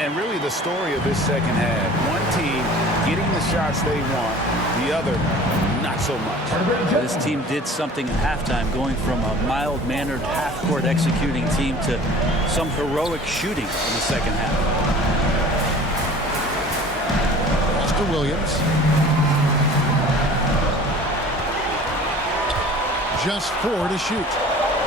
And really the story of this second half, one team getting the shots they want, the other not so much. This team did something at halftime, going from a mild-mannered half-court executing team to some heroic shooting in the second half. Pass to Williams. Just 4 to shoot.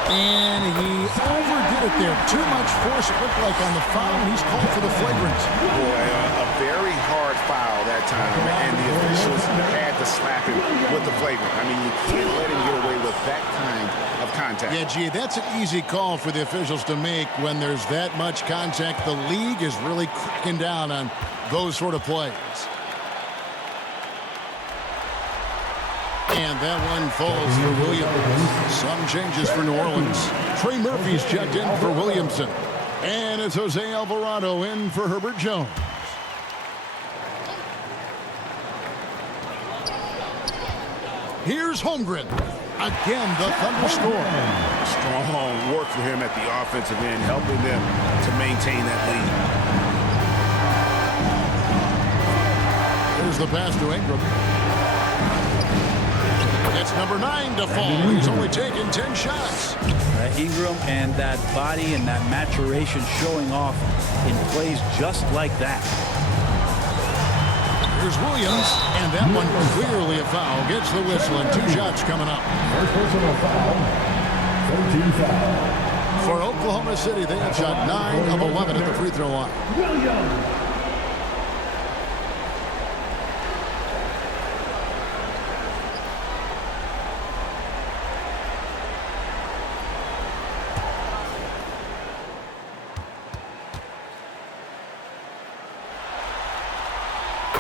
And he overdid it there. Too much force, it looked like, on the foul, and he's called for the flagrant. Boy, a very hard foul that time, and the officials had to slap him with the flagrant. I mean, you can't let him get away with that kind of contact. Yeah, gee, that's an easy call for the officials to make when there's that much contact. The league is really cracking down on those sort of plays. And that one falls for Williams. Some changes for New Orleans. Trey Murphy's checked in for Williamson. And it's Jose Alvarado in for Herbert Jones. Here's Holmgren. Again, the Thunder score. Strong work for him at the offensive end, helping them to maintain that lead. Here's the pass to Ingram. It's number 9 to fall. He's only taken 10 shots. Ingram and that body and that maturation showing off in plays just like that. Here's Williams, and that one clearly a foul. Gets the whistle, and 2 shots coming up. First personal foul. 13 foul. For Oklahoma City, they have shot 9 of 11 at the free throw line. Williams.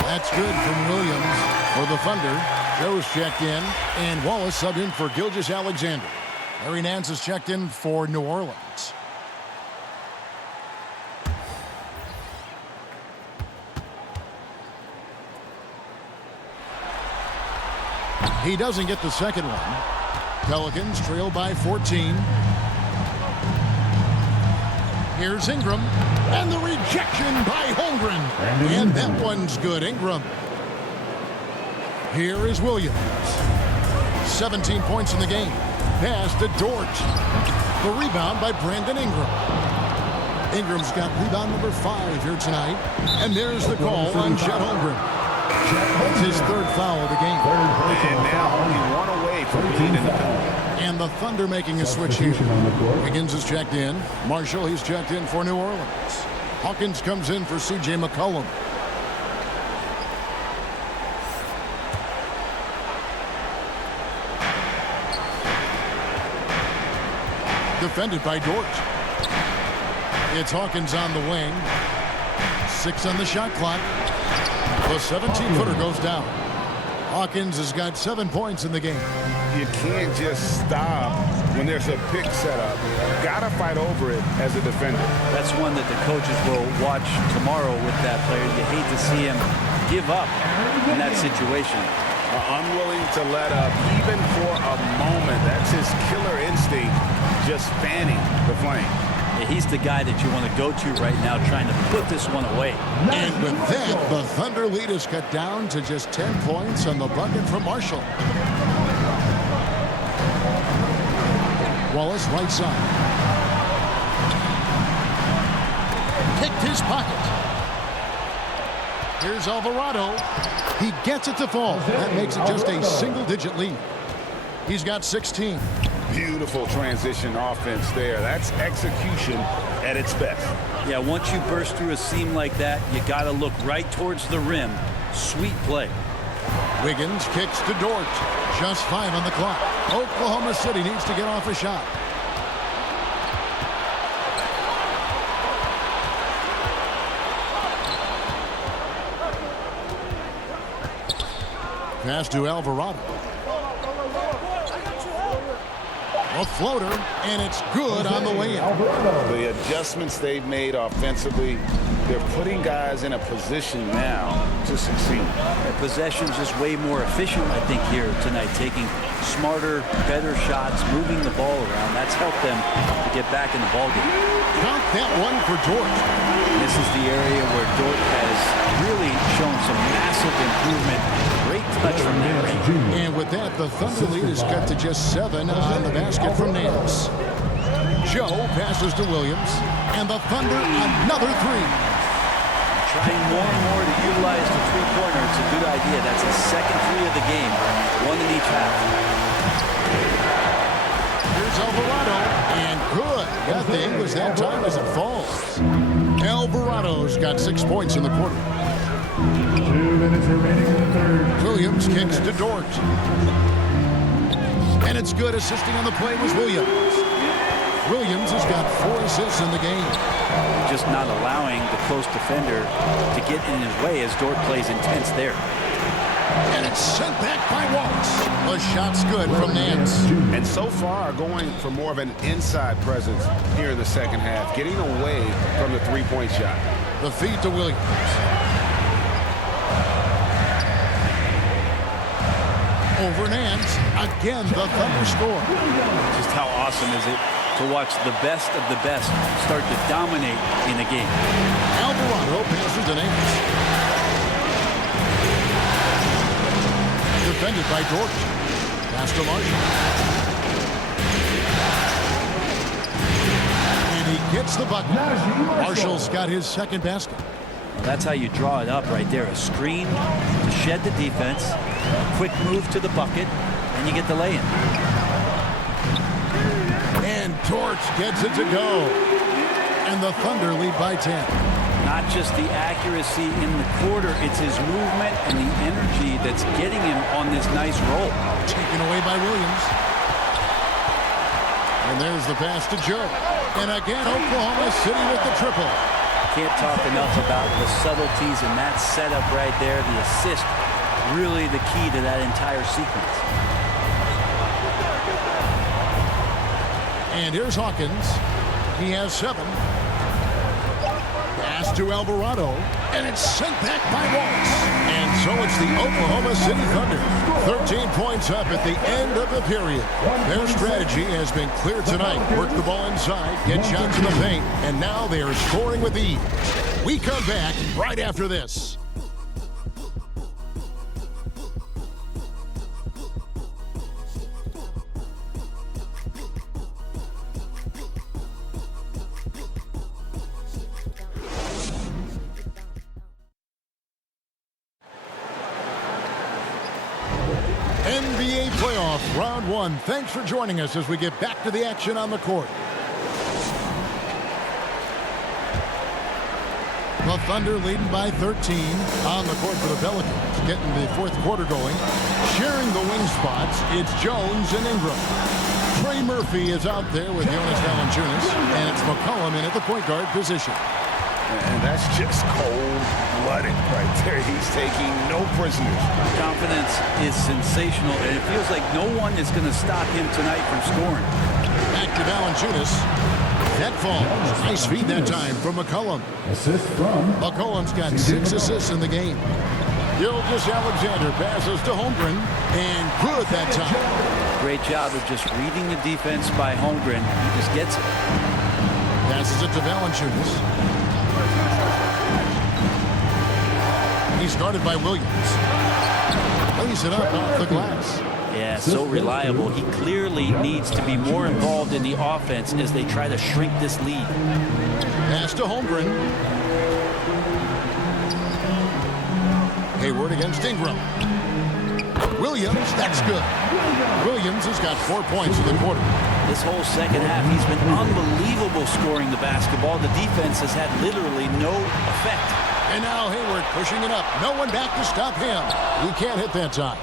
That's good from Williams for the Thunder. Joe's checked in, and Wallace subbed in for Gilgeous-Alexander. Larry Nance is checked in for New Orleans. He doesn't get the second one. Pelicans trail by 14. Here's Ingram, and the rejection by Holmgren. And that one's good. Ingram. Here is Williams. 17 points in the game. Pass to Dort. The rebound by Brandon Ingram. Ingram's got rebound number 5 here tonight. And there's the call on Chet Holmgren. That's his 3rd foul of the game. And now only 1 away from being in the penalty. And the Thunder making a switch here. Higgins is checked in. Marshall, he's checked in for New Orleans. Hawkins comes in for C.J. McCollum. Defended by Dort. It's Hawkins on the wing. 6 on the shot clock. The 17-footer goes down. Hawkins has got 7 points in the game. You can't just stop when there's a pick set up. Got to fight over it as a defender. That's one that the coaches will watch tomorrow with that player. You hate to see him give up in that situation. Unwilling to let up even for a moment. That's his killer instinct, just fanning the flame. Yeah, he's the guy that you want to go to right now, trying to put this one away. And with that, the Thunder lead is cut down to just 10 points on the bucket from Marshall. Wallace right side. Kicked his pocket. Here's Alvarado. He gets it to fall. That makes it just a single-digit lead. He's got 16. Beautiful transition offense there. That's execution at its best. Yeah, once you burst through a seam like that, you got to look right towards the rim. Sweet play. Wiggins kicks to Dort. Just 5 on the clock. Oklahoma City needs to get off a shot. Pass to Alvarado. A floater, and it's good on the way in. The adjustments they've made offensively, they're putting guys in a position now to succeed. Their possession's just way more efficient, I think, here tonight. Taking smarter, better shots, moving the ball around. That's helped them to get back in the ballgame. Count that one for Dort. This is the area where Dort has really shown some massive improvement. Great touch from that range. And with that, the Thunder lead is cut to just 7 on the basket from Nance. Joe passes to Williams, and the Thunder another 3. Trying more and more to utilize the three-pointer. It's a good idea. That's the second 3 of the game. 1 in each half. Here's Alvarado, and good. Nothing was that time as it falls. Alvarado's got 6 points in the quarter. 2 minutes remaining in the third. Williams kicks to Dort. And it's good. Assisting on the play was Williams. Williams has got 4 assists in the game. Just not allowing the close defender to get in his way as Dort plays intense there. And it's sent back by Wallace. The shot's good from Nance. And so far, going for more of an inside presence here in the second half, getting away from the three-point shot. The feed to Williams. Over Nance. Again, the Thunder score. Just how awesome is it to watch the best of the best start to dominate in a game. Alvarado passes to Nance. Defended by Dort. Pass to Marshall. And he gets the bucket. Marshall's got his second basket. Well, that's how you draw it up right there. A screen to shed the defense. Quick move to the bucket. And you get the lay-in. And Dort gets it to go. And the Thunder lead by 10. Not just the accuracy in the quarter, it's his movement and the energy that's getting him on this nice roll. Taken away by Williams. And there's the pass to Joe. And again, Oklahoma City with the triple. Can't talk enough about the subtleties in that setup right there. The assist, really the key to that entire sequence. And here's Hawkins. He has 7. Pass to Alvarado. And it's sent back by Wallace. And so it's the Oklahoma City Thunder. 13 points up at the end of the period. Their strategy has been clear tonight. Work the ball inside, get shots in the paint, and now they are scoring with ease. We come back right after this. NBA playoff round 1. Thanks for joining us as we get back to the action on the court. The Thunder leading by 13 on the court for the Pelicans. Getting the fourth quarter going. Sharing the wing spots, it's Jones and Ingram. Trey Murphy is out there with Jonas Valanciunas, and it's McCollum in at the point guard position. And that's just cold-blooded right there. He's taking no prisoners. Confidence is sensational, and it feels like no one is going to stop him tonight from scoring. Back to Valanciunas. That falls. Nice feed that time from McCollum. Assist from McCollum's got 6 assists in the game. Gilgeous-Alexander passes to Holmgren, and good that time. Great job of just reading the defense by Holmgren. He just gets it. Passes it to Valanciunas. He's guarded by Williams. Lays it up off the glass. Yeah, so reliable. He clearly needs to be more involved in the offense as they try to shrink this lead. Pass to Holmgren. Hayward against Ingram. Williams, that's good. Williams has got 4 points in the quarter. This whole second half, he's been unbelievable scoring the basketball. The defense has had literally no effect. And now Hayward pushing it up. No one back to stop him. He can't hit that time.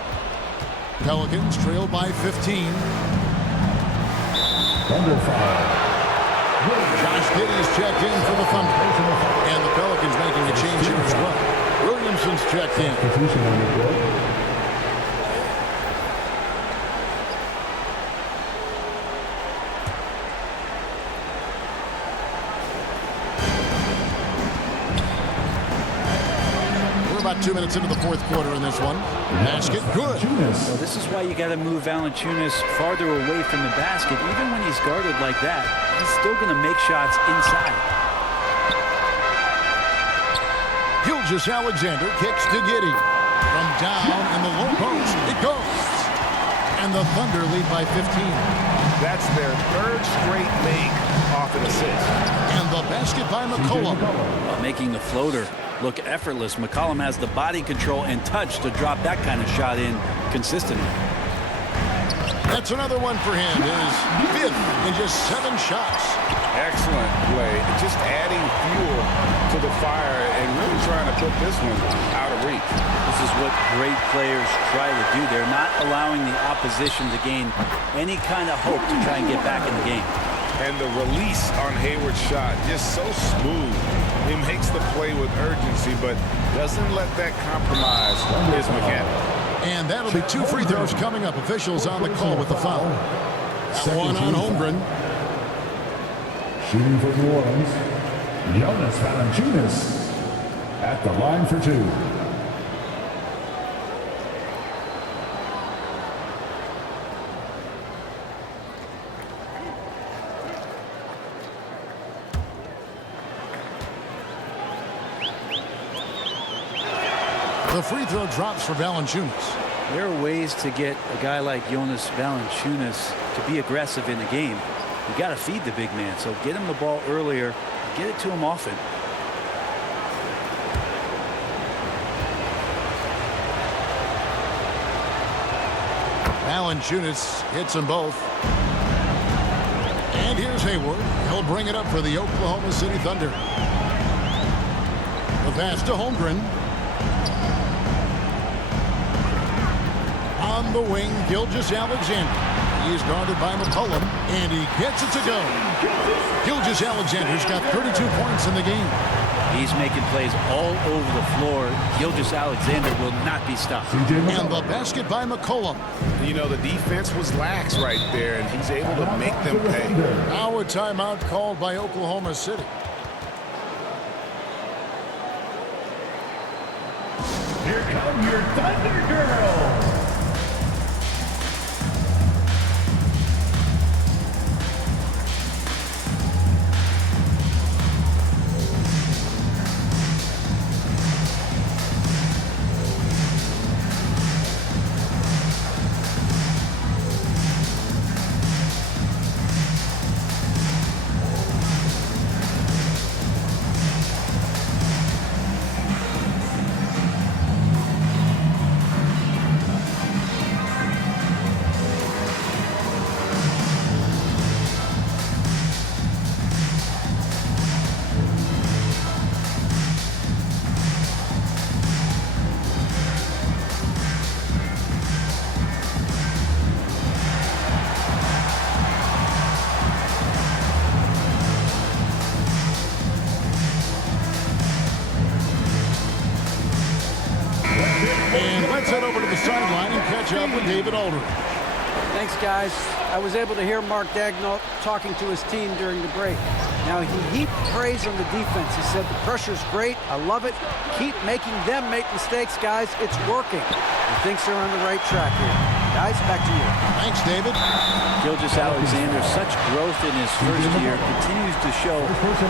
Pelicans trail by 15. Thunder foul. Josh Giddey's checked in for the Thunder. And the Pelicans making a change here as well. Williamson's checked in. Substitution on the court. About 2 minutes into the fourth quarter in this one. Basket, good. Well, this is why you got to move Valanciunas farther away from the basket. Even when he's guarded like that, he's still going to make shots inside. Gilgeous-Alexander kicks to Giddey. From down in the low post, it goes. And the Thunder lead by 15. That's their third straight make off an assist. And the basket by McCollum. Making the floater look effortless. McCollum has the body control and touch to drop that kind of shot in consistently. That's another one for him. His fifth in just 7 shots. Excellent play. Just adding fuel to the fire and really trying to put this one out of reach. This is what great players try to do. They're not allowing the opposition to gain any kind of hope to try and get back in the game. And the release on Hayward's shot, just so smooth. He makes the play with urgency, but doesn't let that compromise his mechanics. And that'll be 2 free throws coming up. Officials on the call with the foul. One on Holmgren. Shooting for New Orleans, Jonas Valanciunas at the line for 2. The free throw drops for Valanciunas. There are ways to get a guy like Jonas Valanciunas to be aggressive in the game. You got to feed the big man, so get him the ball earlier, get it to him often. Valanciunas hits them both. And here's Hayward. He'll bring it up for the Oklahoma City Thunder. The pass to Holmgren. On the wing, Gilgeous-Alexander. He is guarded by McCollum, and he gets it to go. Gilgeous-Alexander's got 32 points in the game. He's making plays all over the floor. Gilgeous-Alexander will not be stopped. And the basket by McCollum. You know, the defense was lax right there, and he's able to make them pay. Now a timeout called by Oklahoma City. Here come your Thunder Girls. Let's head over to the sideline and catch up with David Aldridge. Thanks, guys. I was able to hear Mark Daigneault talking to his team during the break. Now, he heaped praise on the defense. He said, the pressure's great. I love it. Keep making them make mistakes, guys. It's working. He thinks they're on the right track here. Guys, back to you. Thanks, David. Gilgeous-Alexander, such growth in his first year, continues to show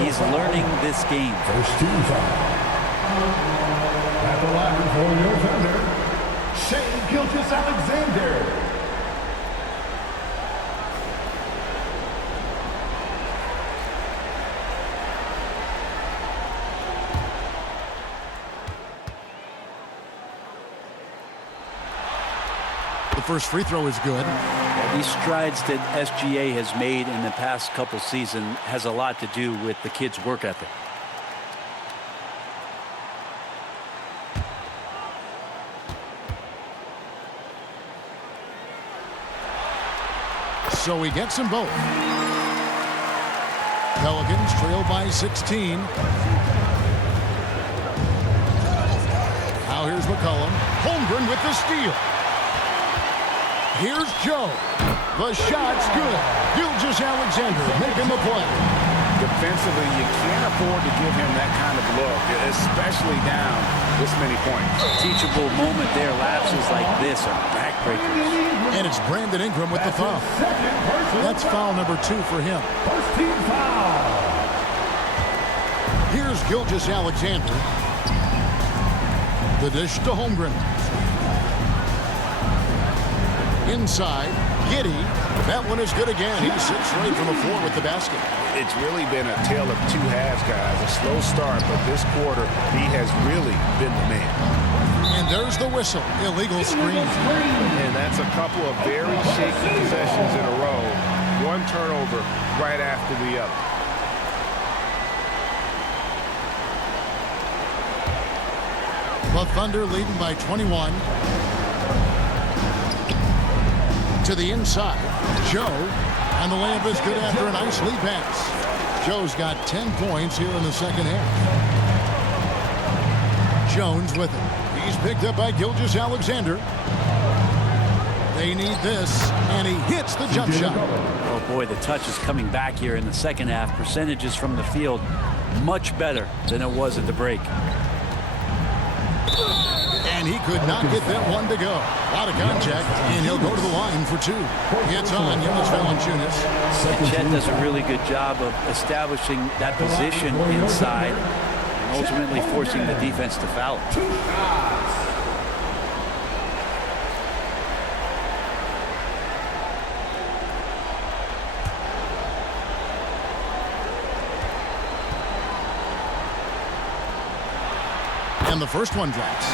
he's learning this game. First team foul. At the line for your offender, Shai Gilgeous-Alexander. The first free throw is good. These strides that SGA has made in the past couple seasons has a lot to do with the kid's work ethic. So he gets them both. Pelicans trail by 16. Now here's McCollum. Holmgren with the steal. Here's Joe. The shot's good. Gilgeous-Alexander making the play. Defensively, you can't afford to give him that kind of look, especially down this many points. Teachable moment there. Lapses like this are backbreakers. And it's Brandon Ingram with the foul. That's foul number 2 for him. First team foul. Here's Gilgeous-Alexander. The dish to Holmgren. Inside, Giddey. That one is good again. He sits right from the floor with the basket. It's really been a tale of two halves, guys. A slow start, but this quarter, he has really been the man. And there's the whistle. Illegal screen. And that's a couple of very shaky possessions in a row. One turnover right after the other. The Thunder leading by 21. To the inside, Joe, and the layup is good after a nice lead pass. Joe's got 10 points here in the second half. Jones with it. He's picked up by Gilgeous-Alexander. They need this, and he hits the jump shot. Oh boy, the touch is coming back here in the second half. Percentages from the field much better than it was at the break. And he could not get that one to go. A lot of contact, and he'll go to the line for 2. It's on Jonas Valanciunas. And Chet does a really good job of establishing that position inside and ultimately forcing the defense to foul. And the first one drops.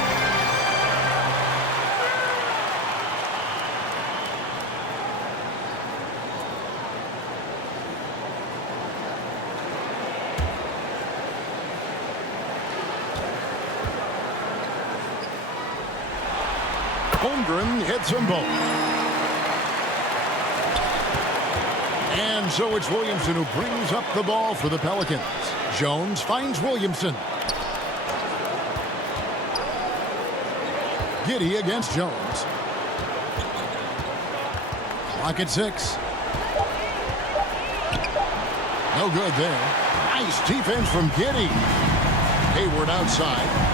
Holmgren hits them both. And so it's Williamson who brings up the ball for the Pelicans. Jones finds Williamson. Giddey against Jones. Clock at 6. No good there. Nice defense from Giddey. Hayward outside.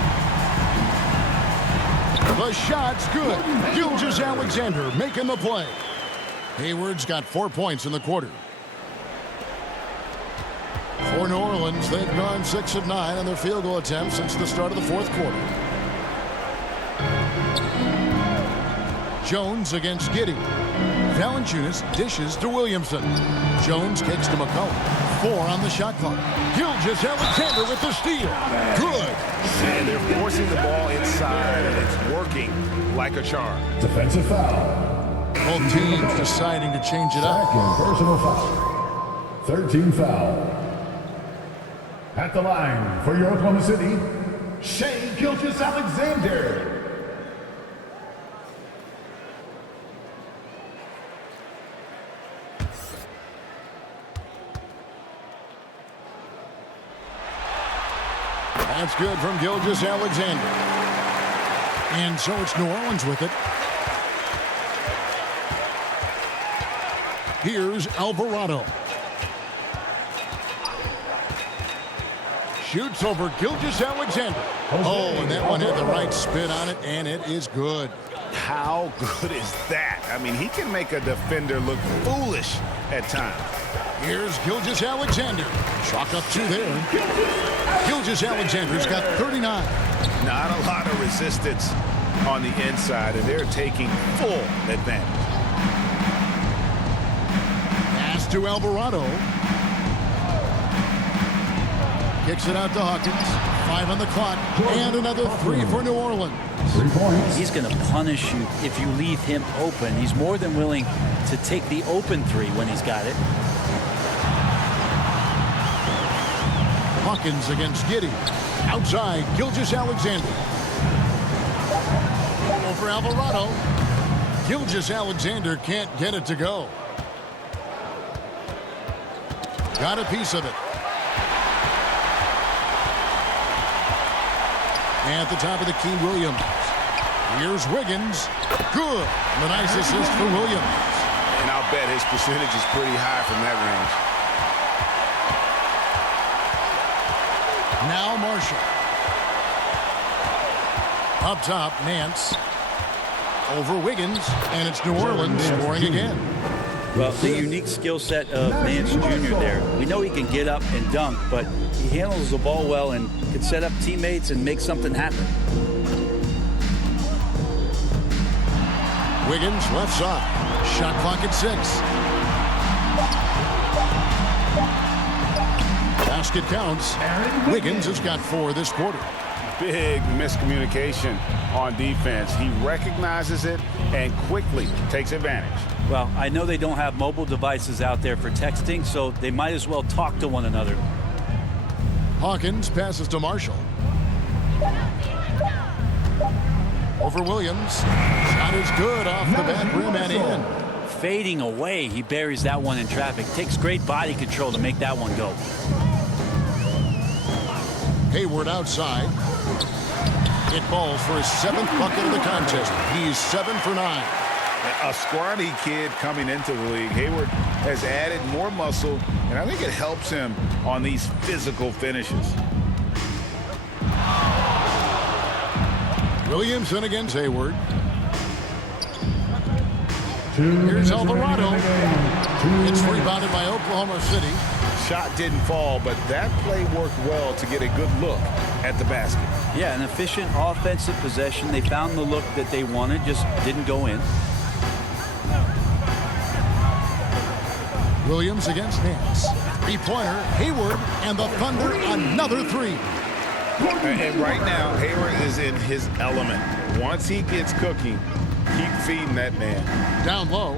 The shot's good. Gilgeous-Alexander making the play. Hayward's got 4 points in the quarter. For New Orleans, they've gone 6 of 9 on their field goal attempts since the start of the fourth quarter. Jones against Giddey. Valanciunas dishes to Williamson. Jones kicks to McCollum. 4 on the shot clock. Gilgeous-Alexander with the steal. Good. And they're forcing the ball inside, and it's working like a charm. Defensive foul. Both teams deciding to change it up. Second personal foul. 13 foul. At the line for your Oklahoma City, Shai Gilgeous-Alexander. That's good from Gilgeous-Alexander. And so it's New Orleans with it. Here's Alvarado. Shoots over Gilgeous-Alexander. Oh, and that one had the right spin on it, and it is good. How good is that? I mean, he can make a defender look foolish at times. Here's Gilgeous-Alexander. Chalk up 2 there. Gilgeous-Alexander's got 39. Not a lot of resistance on the inside, and they're taking full advantage. Pass to Alvarado. Kicks it out to Hawkins. 5 on the clock. And another 3 for New Orleans. 3 points. He's going to punish you if you leave him open. He's more than willing to take the open 3 when he's got it. Hawkins against Giddey. Outside, Gilgeous-Alexander. Over Alvarado. Gilgeous-Alexander can't get it to go. Got a piece of it. At the top of the key, Williams. Here's Wiggins. Good. A nice assist for Williams. And I'll bet his percentage is pretty high from that range. Now Marshall. Up top, Nance. Over Wiggins. And it's New Orleans scoring again. Well, the unique skill set of Nance Jr. there. We know he can get up and dunk, but he handles the ball well and can set up teammates and make something happen. Wiggins left side. Shot clock at 6. Basket counts. Wiggins has got 4 this quarter. Big miscommunication on defense. He recognizes it and quickly takes advantage. Well, I know they don't have mobile devices out there for texting, so they might as well talk to one another. Hawkins passes to Marshall. Over Williams. Shot is good off the back rim and in. Fading away, he buries that one in traffic. Takes great body control to make that one go. Hayward outside. It falls for his 7th bucket of the contest. He's 7 for 9. A scrawny kid coming into the league. Hayward has added more muscle, and I think it helps him on these physical finishes. Williamson against Hayward. Here's Alvarado. It's rebounded by Oklahoma City. Shot didn't fall, but that play worked well to get a good look at the basket. Yeah, an efficient offensive possession. They found the look that they wanted, just didn't go in. Williams against Nance. 3-pointer, Hayward, and the Thunder another 3. And right now, Hayward is in his element. Once he gets cooking, keep feeding that man. Down low.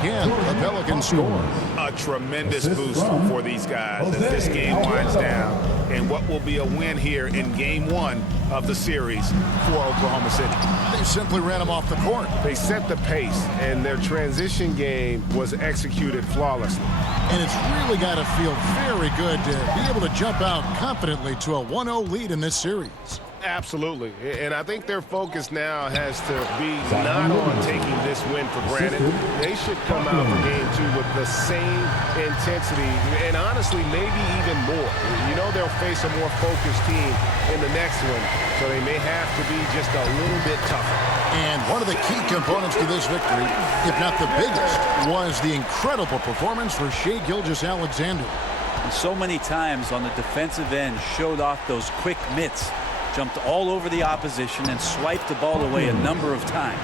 Again, the Pelicans score. A tremendous boost for these guys as this game winds down. And what will be a win here in Game 1 of the series for Oklahoma City. They simply ran him off the court. They set the pace, and their transition game was executed flawlessly. And it's really got to feel very good to be able to jump out confidently to a 1-0 lead in this series. Absolutely. And I think their focus now has to be not on taking this win for granted. They should come out for Game 2 with the same intensity and honestly maybe even more. You know they'll face a more focused team in the next one, so they may have to be just a little bit tougher. And one of the key components to this victory, if not the biggest, was the incredible performance for Shai Gilgeous-Alexander. And so many times on the defensive end showed off those quick mitts. Jumped all over the opposition and swiped the ball away a number of times.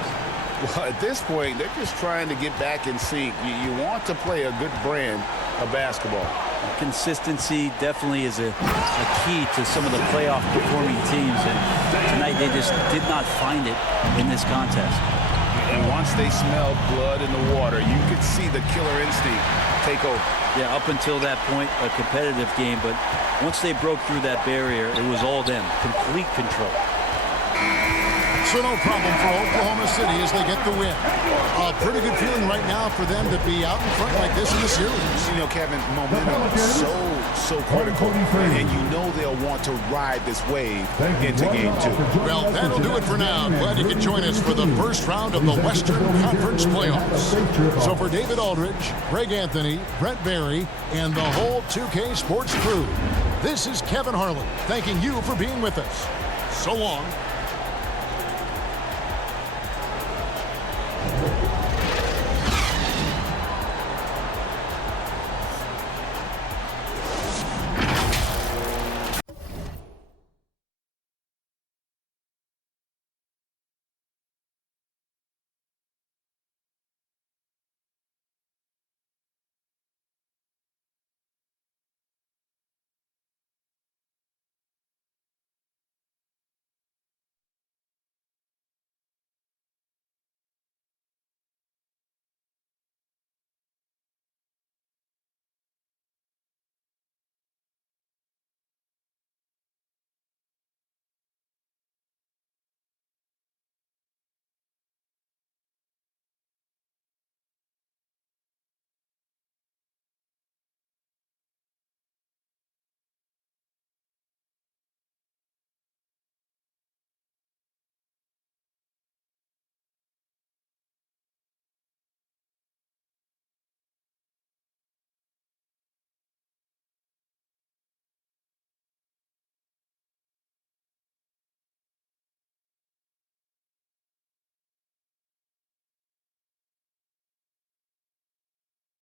Well, at this point, they're just trying to get back in sync. You want to play a good brand of basketball. Consistency definitely is a key to some of the playoff performing teams, and tonight they just did not find it in this contest. And once they smelled blood in the water, you could see the killer instinct take over. Yeah, up until that point, a competitive game, but once they broke through that barrier, it was all them. Complete control. So no problem for Oklahoma City as they get the win. A pretty good feeling right now for them to be out in front like this in the series. You know, Kevin, momentum is so critical, and you know they'll want to ride this wave into game 2. Well, that'll do it for now. Glad you could join us for the first round of the Western Conference playoffs. So for David Aldridge, Greg Anthony, Brent Barry, and the whole 2K Sports crew, this is Kevin Harlan thanking you for being with us. So long.